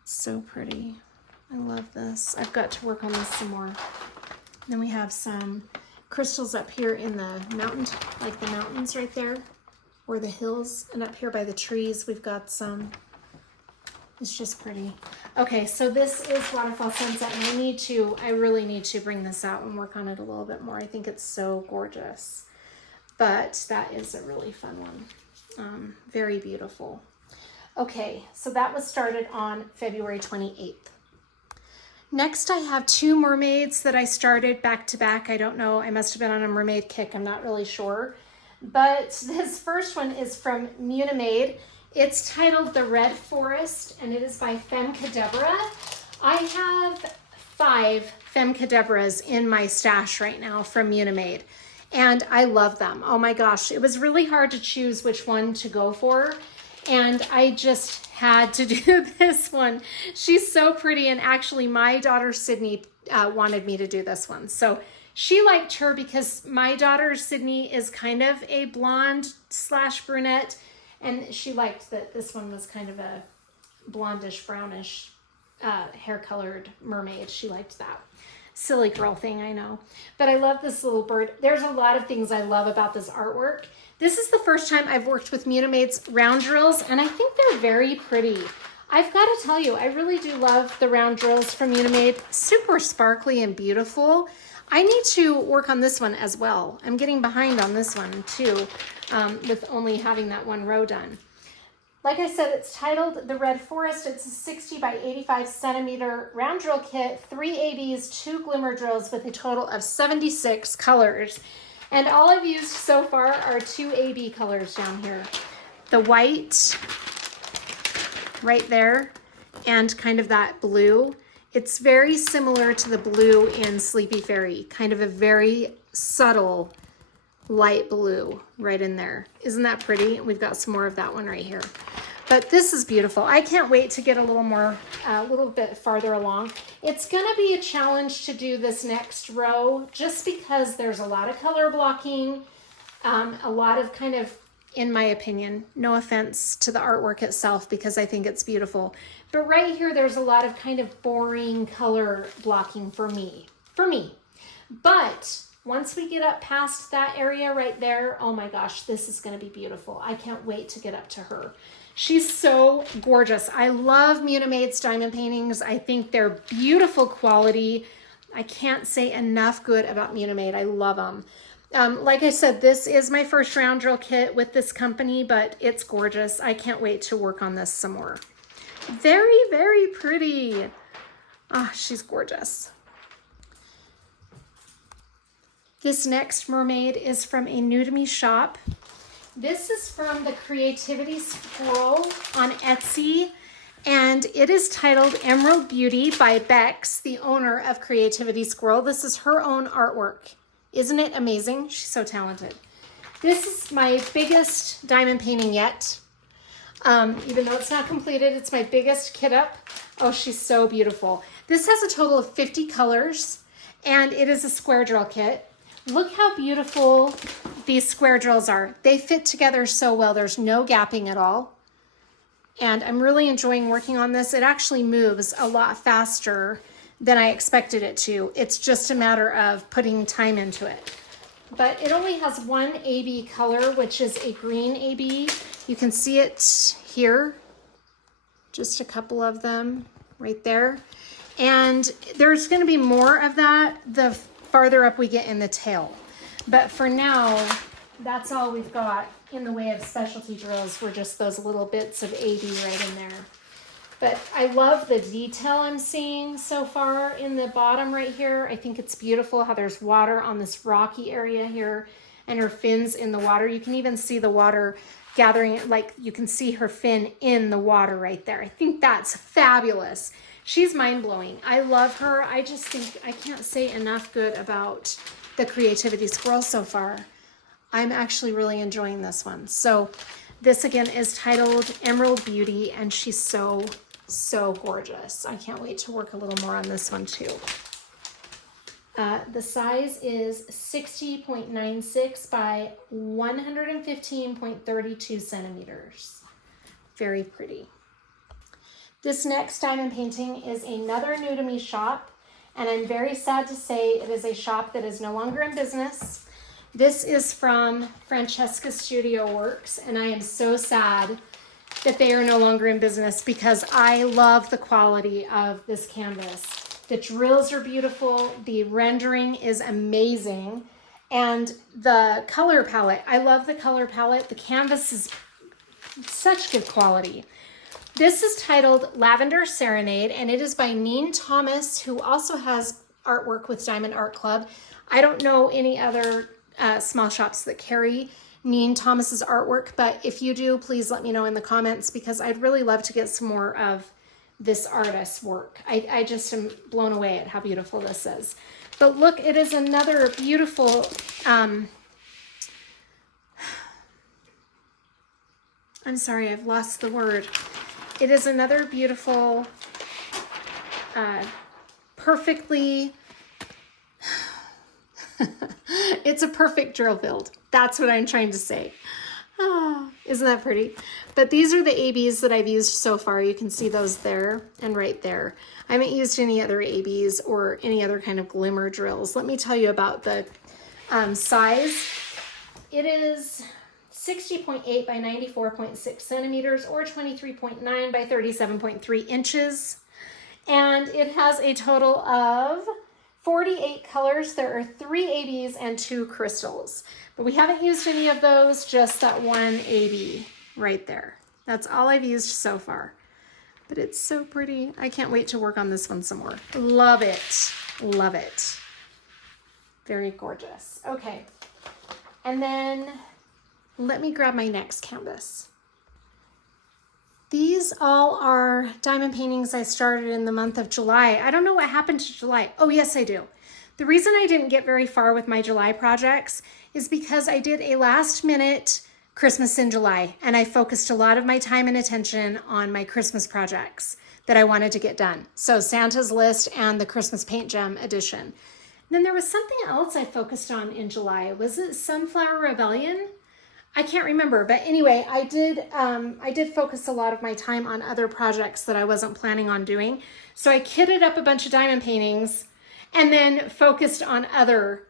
So pretty. I love this. I've got to work on this some more. Then we have some crystals up here in the mountain, like the mountains right there, or the hills, and up here by the trees we've got some. It's just pretty. Okay, so this is Waterfall Sunset, and I really need to bring this out and work on it a little bit more. I think it's so gorgeous. But that is a really fun one. Very beautiful. Okay, so that was started on February 28th. Next, I have 2 mermaids that I started back to back. I don't know, I must have been on a mermaid kick, I'm not really sure. But this first one is from Munimade. It's titled The Red Forest, and it is by Femme Cadabra. I have 5 Femme Cadabras in my stash right now from Munimade, and I love them. Oh my gosh, it was really hard to choose which one to go for, and I just had to do this one. She's so pretty, and actually my daughter Sydney wanted me to do this one. So she liked her because my daughter Sydney is kind of a blonde / brunette, and she liked that this one was kind of a blondish brownish hair colored mermaid. She liked that. Silly girl thing, I know. But I love this little bird. There's a lot of things I love about this artwork. This is the first time I've worked with Munimade's round drills, and I think they're very pretty. I've got to tell you, I really do love the round drills from Munimade. Super sparkly and beautiful. I need to work on this one as well. I'm getting behind on this one too, with only having that 1 row done. Like I said, it's titled The Red Forest. It's a 60 by 85 centimeter round drill kit, 3 ABs, 2 glimmer drills with a total of 76 colors. And all I've used so far are 2 AB colors down here. The white right there and kind of that blue. It's very similar to the blue in Sleepy Fairy, kind of a very subtle light blue right in there. Isn't that pretty? We've got some more of that one right here. But this is beautiful. I can't wait to get a little bit farther along. It's gonna be a challenge to do this next row just because there's a lot of color blocking, a lot of kind of, in my opinion, no offense to the artwork itself because I think it's beautiful, but right here there's a lot of kind of boring color blocking for me. But once we get up past that area right there, oh my gosh, this is going to be beautiful. I can't wait to get up to her. She's so gorgeous. I love Munamaid's diamond paintings. I think they're beautiful quality. I can't say enough good about Munamaid. I love them. Like I said, this is my first round drill kit with this company, but it's gorgeous. I can't wait to work on this some more. Very, very pretty. Ah, she's gorgeous. This next mermaid is from a new to me shop. This is from the Creativity Squirrel on Etsy, and it is titled Emerald Beauty by Bex, the owner of Creativity Squirrel. This is her own artwork. Isn't it amazing? She's so talented. This is my biggest diamond painting yet. Even though it's not completed, it's my biggest kit up. Oh, she's so beautiful. This has a total of 50 colors, and it is a square drill kit. Look how beautiful these square drills are. They fit together so well. There's no gapping at all. And I'm really enjoying working on this. It actually moves a lot faster than I expected it to. It's just a matter of putting time into it. But it only has one AB color, which is a green AB. You can see it here. Just a couple of them right there. And there's going to be more of that the farther up we get in the tail. But for now, that's all we've got in the way of specialty drills were just those little bits of AB right in there. But I love the detail I'm seeing so far in the bottom right here. I think it's beautiful how there's water on this rocky area here and her fins in the water. You can even see the water gathering, like you can see her fin in the water right there. I think that's fabulous. She's mind-blowing. I love her. I just think I can't say enough good about the Creativity Squirrel so far. I'm actually really enjoying this one. So this again is titled Emerald Beauty, and she's so, so gorgeous. I can't wait to work a little more on this one too. The size is 60.96 by 115.32 centimeters. Very pretty. This next diamond painting is another new to me shop, and I'm very sad to say it is a shop that is no longer in business. This is from Francesca Studio Works, and I am so sad that they are no longer in business because I love the quality of this canvas. The drills are beautiful, the rendering is amazing, and the color palette, I love the color palette. The canvas is such good quality. This is titled Lavender Serenade, and it is by Neen Thomas, who also has artwork with Diamond Art Club. I don't know any other small shops that carry Neen Thomas's artwork, but if you do, please let me know in the comments because I'd really love to get some more of this artist's work. I just am blown away at how beautiful this is. But look, it is another beautiful, I'm sorry, I've lost the word. It is another beautiful, perfectly, it's a perfect drill build. That's what I'm trying to say. Oh, isn't that pretty? But these are the ABs that I've used so far. You can see those there and right there. I haven't used any other ABs or any other kind of glimmer drills. Let me tell you about the size. It is 60.8 by 94.6 centimeters or 23.9 by 37.3 inches. And it has a total of 48 colors. There are 3 ABs and 2 crystals. But we haven't used any of those, just that one AB right there. That's all I've used so far. But it's so pretty. I can't wait to work on this one some more. Love it. Love it. Very gorgeous. Okay. And then let me grab my next canvas. These all are diamond paintings I started in the month of July. I don't know what happened to July. Oh, yes, I do. The reason I didn't get very far with my July projects is because I did a last minute Christmas in July, and I focused a lot of my time and attention on my Christmas projects that I wanted to get done. So Santa's List and the Christmas Paint Gem edition. And then there was something else I focused on in July. Was it Sunflower Rebellion? I can't remember, but anyway, I did focus a lot of my time on other projects that I wasn't planning on doing. So I kitted up a bunch of diamond paintings and then focused on other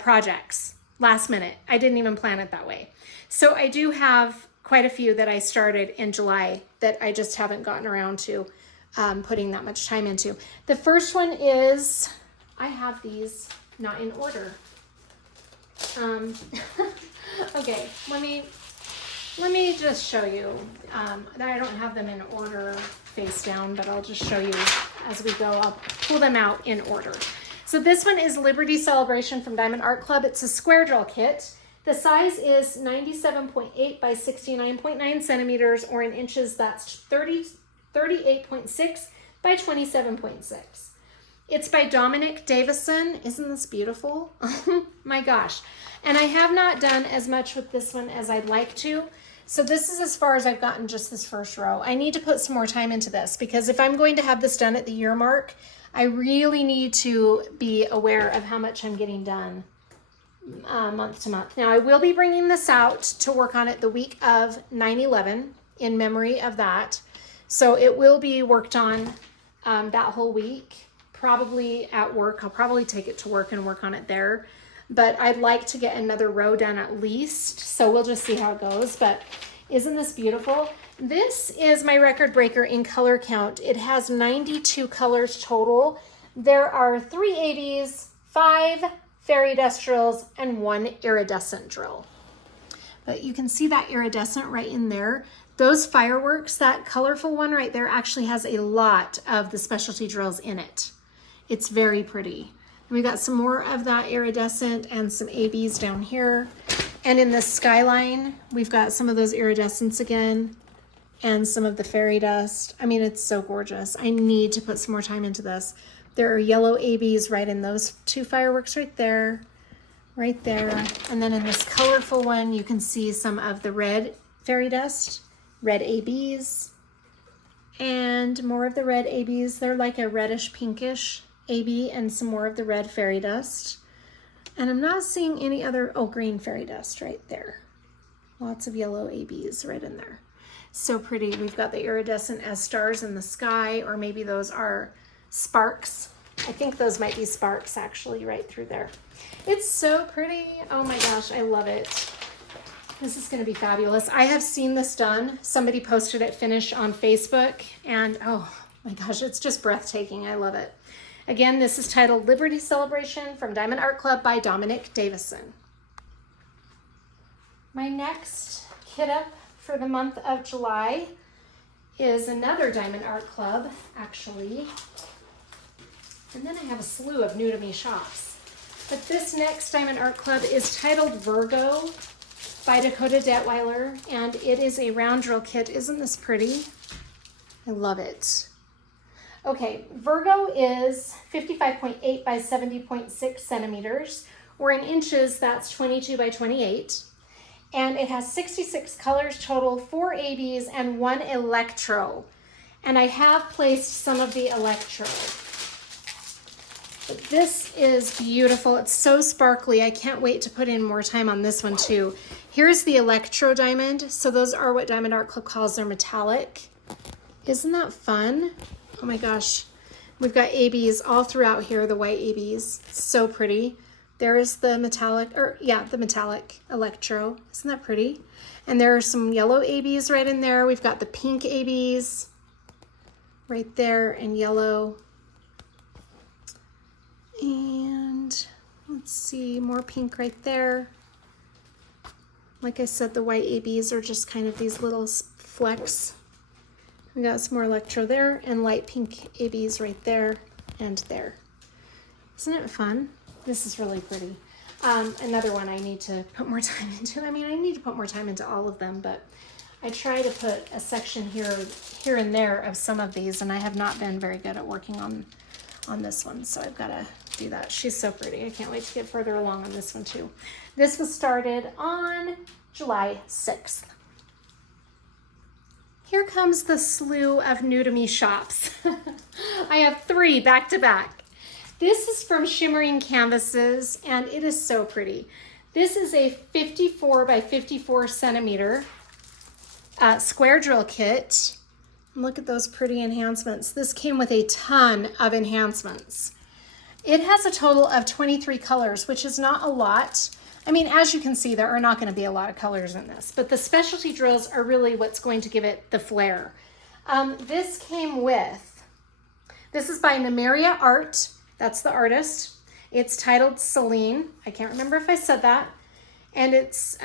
projects last minute. I didn't even plan it that way. So I do have quite a few that I started in July that I just haven't gotten around to putting that much time into. The first one is, I have these not in order. Okay, let me just show you. I don't have them in order face down, but I'll just show you as we go. I'll pull them out in order. So this one is Liberty Celebration from Diamond Art Club. It's a square drill kit. The size is 97.8 by 69.9 centimeters, or in inches, that's 38.6 by 27.6. It's by Dominic Davison. Isn't this beautiful? Oh my gosh. And I have not done as much with this one as I'd like to. So this is as far as I've gotten, just this first row. I need to put some more time into this, because if I'm going to have this done at the year mark, I really need to be aware of how much I'm getting done month to month. Now I will be bringing this out to work on it the week of 9/11 in memory of that. So it will be worked on that whole week, probably at work. I'll probably take it to work and work on it there. But I'd like to get another row done at least. So we'll just see how it goes. But isn't this beautiful? This is my record breaker in color count. It has 92 colors total. There are 3 ABs, 5 fairy dust drills, and 1 iridescent drill. But you can see that iridescent right in there. Those fireworks, that colorful one right there, actually has a lot of the specialty drills in it. It's very pretty. We got some more of that iridescent and some ABs down here. And in the skyline, we've got some of those iridescents again and some of the fairy dust. I mean, it's so gorgeous. I need to put some more time into this. There are yellow ABs right in those 2 fireworks right there. And then in this colorful one, you can see some of the red fairy dust, red ABs, and more of the red ABs. They're like a reddish pinkish AB, and some more of the red fairy dust. And I'm not seeing any other, oh, green fairy dust right there. Lots of yellow ABs right in there. So pretty. We've got the iridescent as stars in the sky, or maybe those are sparks. I think those might be sparks actually right through there. It's so pretty. Oh my gosh, I love it. This is going to be fabulous. I have seen this done. Somebody posted it finished on Facebook, and oh my gosh, it's just breathtaking. I love it. Again, this is titled Liberty Celebration from Diamond Art Club by Dominic Davison. My next kit up for the month of July is another Diamond Art Club, actually. And then I have a slew of new to me shops. But this next Diamond Art Club is titled Virgo by Dakota Detweiler, and it is a round drill kit. Isn't this pretty? I love it. Okay, Virgo is 55.8 by 70.6 centimeters, or in inches, that's 22 by 28. And it has 66 colors total, 4 ABs, and 1 electro. And I have placed some of the electro. But this is beautiful. It's so sparkly. I can't wait to put in more time on this one too. Here's the electro diamond. So those are what Diamond Art Club calls their metallic. Isn't that fun? Oh my gosh. We've got ABs all throughout here, the white ABs. So pretty. There is the metallic, the metallic electro. Isn't that pretty? And there are some yellow ABs right in there. We've got the pink ABs right there and yellow. And let's see, more pink right there. Like I said, the white ABs are just kind of these little flecks. We got some more electro there and light pink ABs right there and there. Isn't it fun? This is really pretty. Another one I need to put more time into. I mean, I need to put more time into all of them, but I try to put a section here and there of some of these, and I have not been very good at working on this one, so I've got to do that. She's so pretty. I can't wait to get further along on this one too. This was started on July 6th. Here comes the slew of new to me shops. I have 3 back to back. This is from Shimmering Canvases, and it is so pretty. This is a 54 by 54 centimeter square drill kit. Look at those pretty enhancements. This came with a ton of enhancements. It has a total of 23 colors, which is not a lot. I mean, as you can see, there are not going to be a lot of colors in this, but the specialty drills are really what's going to give it the flair. This came with, this is by Amara Art. That's the artist. It's titled Seline. I can't remember if I said that. And it's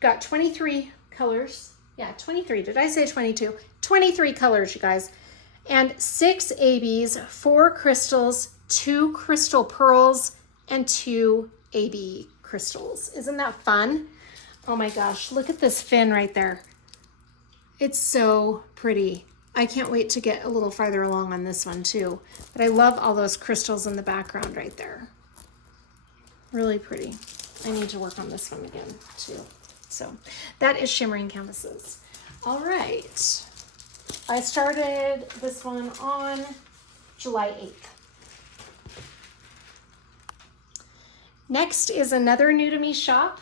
got 23 colors. Yeah, 23. Did I say 22? 23 colors, you guys. And 6 ABs, 4 crystals, 2 crystal pearls, and 2 AB crystals. Isn't that fun? Oh my gosh, look at this fin right there. It's so pretty. I can't wait to get a little farther along on this one too. But I love all those crystals in the background right there. Really pretty. I need to work on this one again too. So that is Shimmering Canvases. All right. I started this one on July 8th. Next is another new to me shop.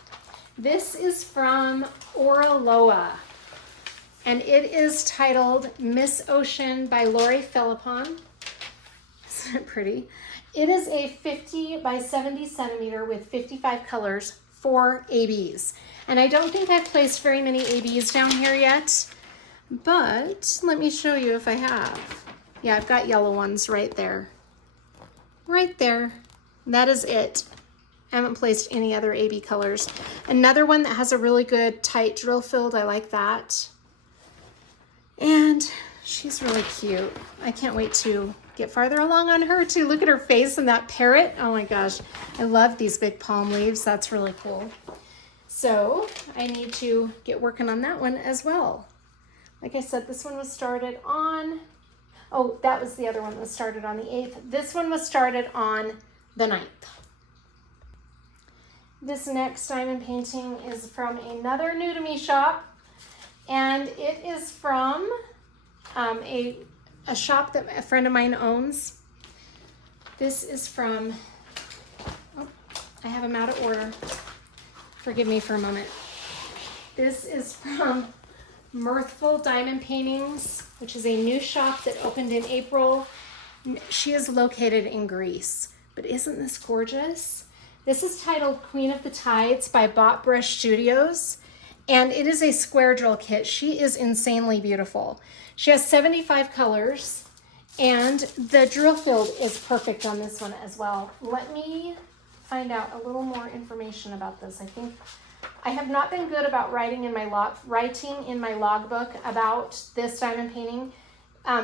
This is from Pearlla, and it is titled Miss Ocean by Lori Philippon. Isn't it pretty? It is a 50 by 70 centimeter with 55 colors, 4 ABs. And I don't think I've placed very many ABs down here yet, but let me show you if I have. Yeah, I've got yellow ones right there. Right there. That is it. I haven't placed any other AB colors. Another one that has a really good tight drill filled. I like that. And she's really cute. I can't wait to get farther along on her too. Look at her face and that parrot. Oh my gosh. I love these big palm leaves. That's really cool. So I need to get working on that one as well. Like I said, this one was started on, oh, that was the other one that was started on the 8th. This one was started on the 9th. This next diamond painting is from another new to me shop, and it is from a shop that a friend of mine owns. This is from, oh, I have them out of order. Forgive me for a moment. This is from Mirthful Diamond Paintings, which is a new shop that opened in April. She is located in Greece, but isn't this gorgeous? This is titled Queen of the Tides by Bot Brush Studios, and it is a square drill kit. She is insanely beautiful. She has 75 colors, and the drill field is perfect on this one as well. Let me find out a little more information about this. I think I have not been good about writing in my logbook about this diamond painting,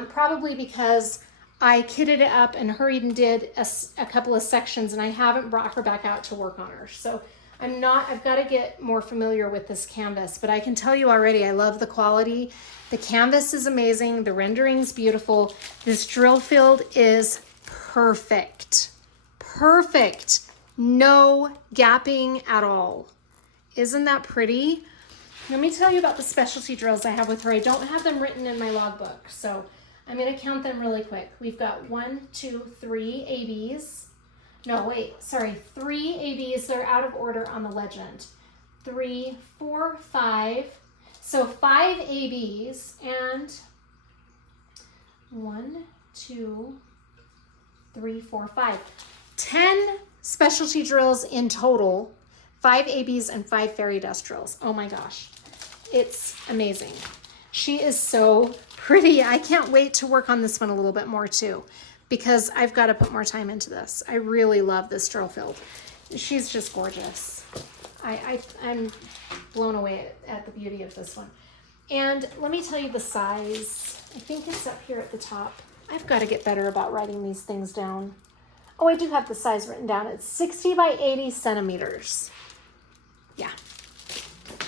probably because I kitted it up and hurried and did a couple of sections, and I haven't brought her back out to work on her. So I've got to get more familiar with this canvas, but I can tell you already, I love the quality. The canvas is amazing. The rendering's beautiful. This drill field is perfect. Perfect. No gapping at all. Isn't that pretty? Let me tell you about the specialty drills I have with her. I don't have them written in my logbook, so I'm going to count them really quick. We've got 1, 2, 3 ABs. No, wait, sorry, 3 ABs. They're out of order on the legend. 3, 4, 5. So 5 ABs and 1, 2, 3, 4, 5. 10 specialty drills in total. 5 ABs and 5 fairy dust drills. Oh my gosh, it's amazing. She is so pretty. I can't wait to work on this one a little bit more too, because I've got to put more time into this. I really love this drill field. She's just gorgeous. I'm blown away at the beauty of this one. And let me tell you the size. I think it's up here at the top. I've got to get better about writing these things down. Oh, I do have the size written down. It's 60 by 80 centimeters. Yeah,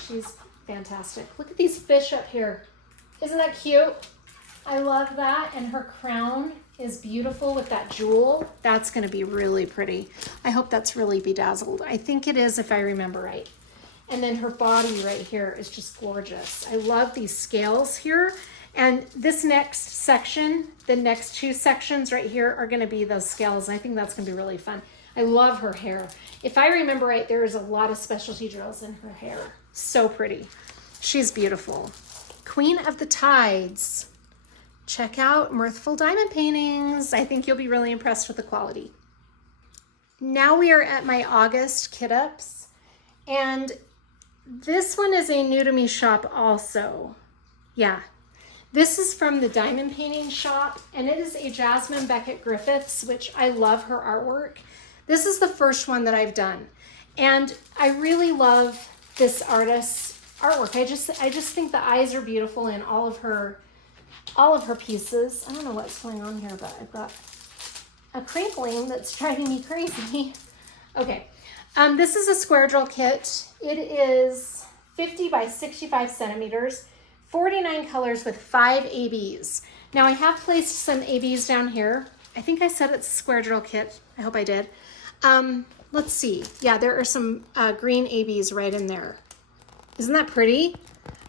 she's fantastic. Look at these fish up here. Isn't that cute? I love that. And her crown is beautiful with that jewel. That's going to be really pretty. I hope that's really bedazzled. I think it is, if I remember right. And then her body right here is just gorgeous. I love these scales here. And this next section, the next 2 sections right here are going to be those scales. I think that's going to be really fun. I love her hair. If I remember right, there is a lot of specialty drills in her hair. So pretty. She's beautiful. Queen of the Tides. check out Mirthful Diamond Paintings. I think you'll be really impressed with the quality. Now we are at my August kit ups, and this one is a new to me shop also. Yeah, this is from the Diamond Painting Shop, and it is a Jasmine Beckett Griffiths, which I love her artwork. This is the first one that I've done, and I really love this artist's artwork. I just think the eyes are beautiful in all of her pieces. I don't know what's going on here, but I've got a crinkling that's driving me crazy. Okay, this is a square drill kit. It is 50 by 65 centimeters, 49 colors with 5 ABs. Now I have placed some ABs down here. I think I said it's a square drill kit. I hope I did. Let's see. Yeah, there are some green ABs right in there. Isn't that pretty?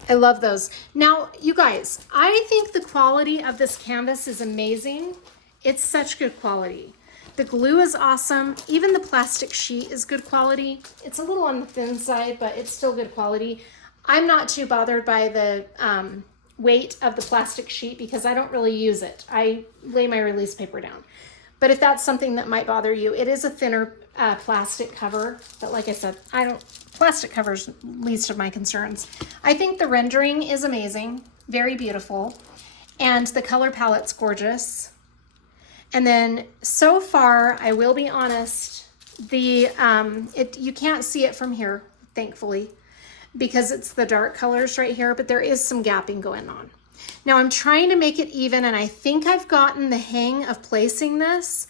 I love those. Now, you guys, I think the quality of this canvas is amazing. It's such good quality. The glue is awesome. Even the plastic sheet is good quality. It's a little on the thin side, but it's still good quality. I'm not too bothered by the weight of the plastic sheet because I don't really use it. I lay my release paper down. But if that's something that might bother you, it is a thinner plastic cover. But like I said, plastic covers least of my concerns. I think the rendering is amazing, very beautiful. And the color palette's gorgeous. And then so far, I will be honest, you can't see it from here, thankfully, because it's the dark colors right here, but there is some gapping going on. Now I'm trying to make it even, and I think I've gotten the hang of placing this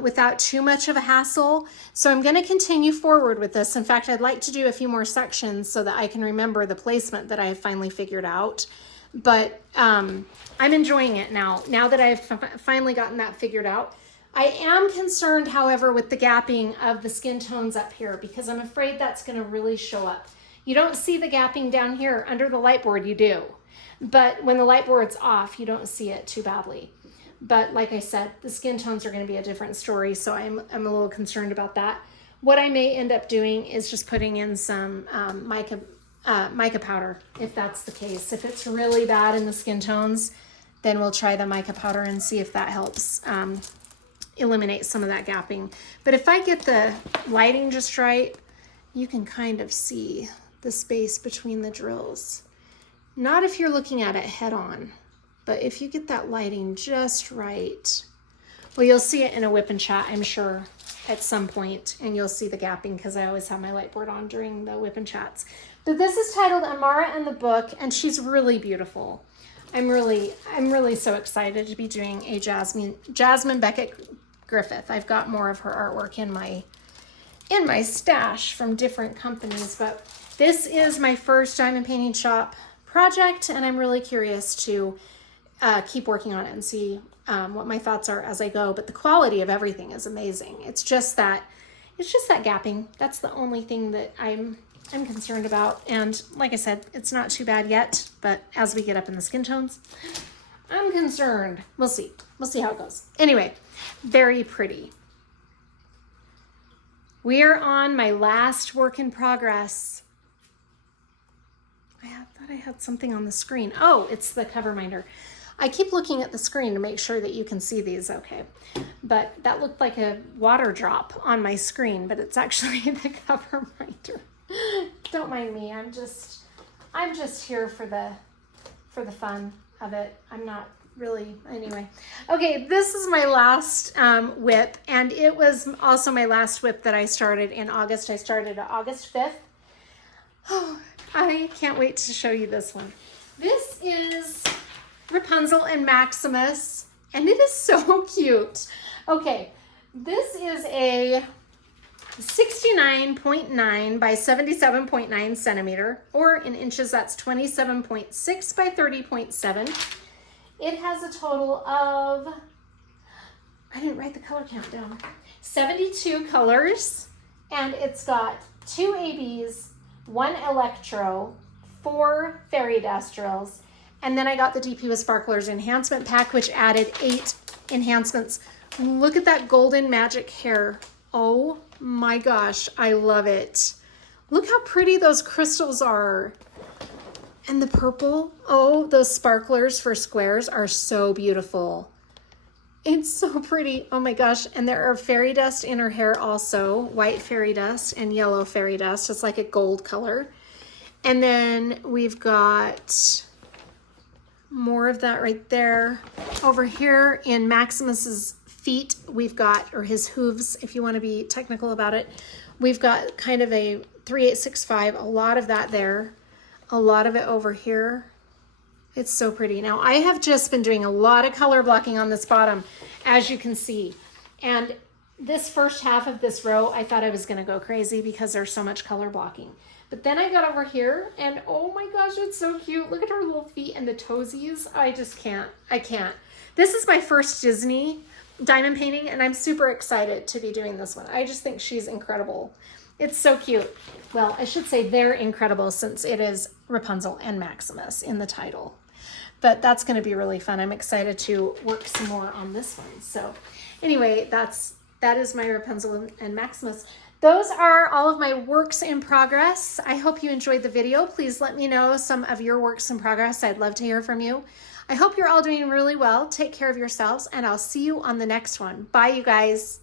without too much of a hassle. So I'm gonna continue forward with this. In fact, I'd like to do a few more sections so that I can remember the placement that I have finally figured out. But I'm enjoying it now that I've finally gotten that figured out. I am concerned, however, with the gapping of the skin tones up here because I'm afraid that's going to really show up. You don't see the gapping down here. Under the light board, you do. But when the light board's off, you don't see it too badly. But like I said, the skin tones are going to be a different story, so I'm a little concerned about that. What I may end up doing is just putting in some mica powder, if that's the case. If it's really bad in the skin tones, then we'll try the mica powder and see if that helps eliminate some of that gapping. But if I get the lighting just right, you can kind of see the space between the drills. Not if you're looking at it head on, but if you get that lighting just right, well, you'll see it in a whip and chat, I'm sure, at some point, and you'll see the gapping because I always have my light board on during the whip and chats. But this is titled Amara and the Book, and she's really beautiful. I'm really so excited to be doing a Jasmine Beckett Griffith. I've got more of her artwork in my stash from different companies, but this is my first Diamond Painting Shop project, and I'm really curious to keep working on it and see what my thoughts are as I go. But the quality of everything is amazing. It's just that gapping. That's the only thing that I'm concerned about. And like I said, it's not too bad yet, but as we get up in the skin tones, I'm concerned. We'll see. We'll see how it goes. Anyway, very pretty. We are on my last work in progress. I thought I had something on the screen. Oh, it's the cover minder. I keep looking at the screen to make sure that you can see these okay. But that looked like a water drop on my screen, but it's actually the cover minder. Don't mind me. I'm just here for the fun of it. I'm not really, anyway. Okay, this is my last whip, and it was also my last whip that I started in August. I started August 5th. Oh, I can't wait to show you this one. This is Rapunzel and Maximus, and it is so cute. Okay, this is a 69.9 by 77.9 centimeter, or in inches, that's 27.6 by 30.7. It has a total of, I didn't write the color count down, 72 colors, and it's got 2 ABs, 1 Electro, 4 Fairy Dust drills, and then I got the DP with Sparklers enhancement pack, which added 8 enhancements. Look at that golden magic hair. Oh my gosh, I love it. Look how pretty those crystals are. And the purple, oh, those sparklers for squares are so beautiful. It's so pretty. Oh my gosh. And there are fairy dust in her hair also, white fairy dust and yellow fairy dust. It's like a gold color. And then we've got more of that right there. Over here in Maximus's feet, we've got, or his hooves, if you want to be technical about it, we've got kind of a 3865, a lot of that there, a lot of it over here. It's so pretty. Now I have just been doing a lot of color blocking on this bottom, as you can see. And this first half of this row, I thought I was gonna go crazy because there's so much color blocking. But then I got over here and oh my gosh, it's so cute. Look at her little feet and the toesies. I just can't, I can't. This is my first Disney diamond painting and I'm super excited to be doing this one. I just think she's incredible. It's so cute. Well, I should say they're incredible since it is Rapunzel and Maximus in the title. But that's going to be really fun. I'm excited to work some more on this one. So anyway, that is my Rapunzel and Maximus. Those are all of my works in progress. I hope you enjoyed the video. Please let me know some of your works in progress. I'd love to hear from you. I hope you're all doing really well. Take care of yourselves and I'll see you on the next one. Bye, you guys.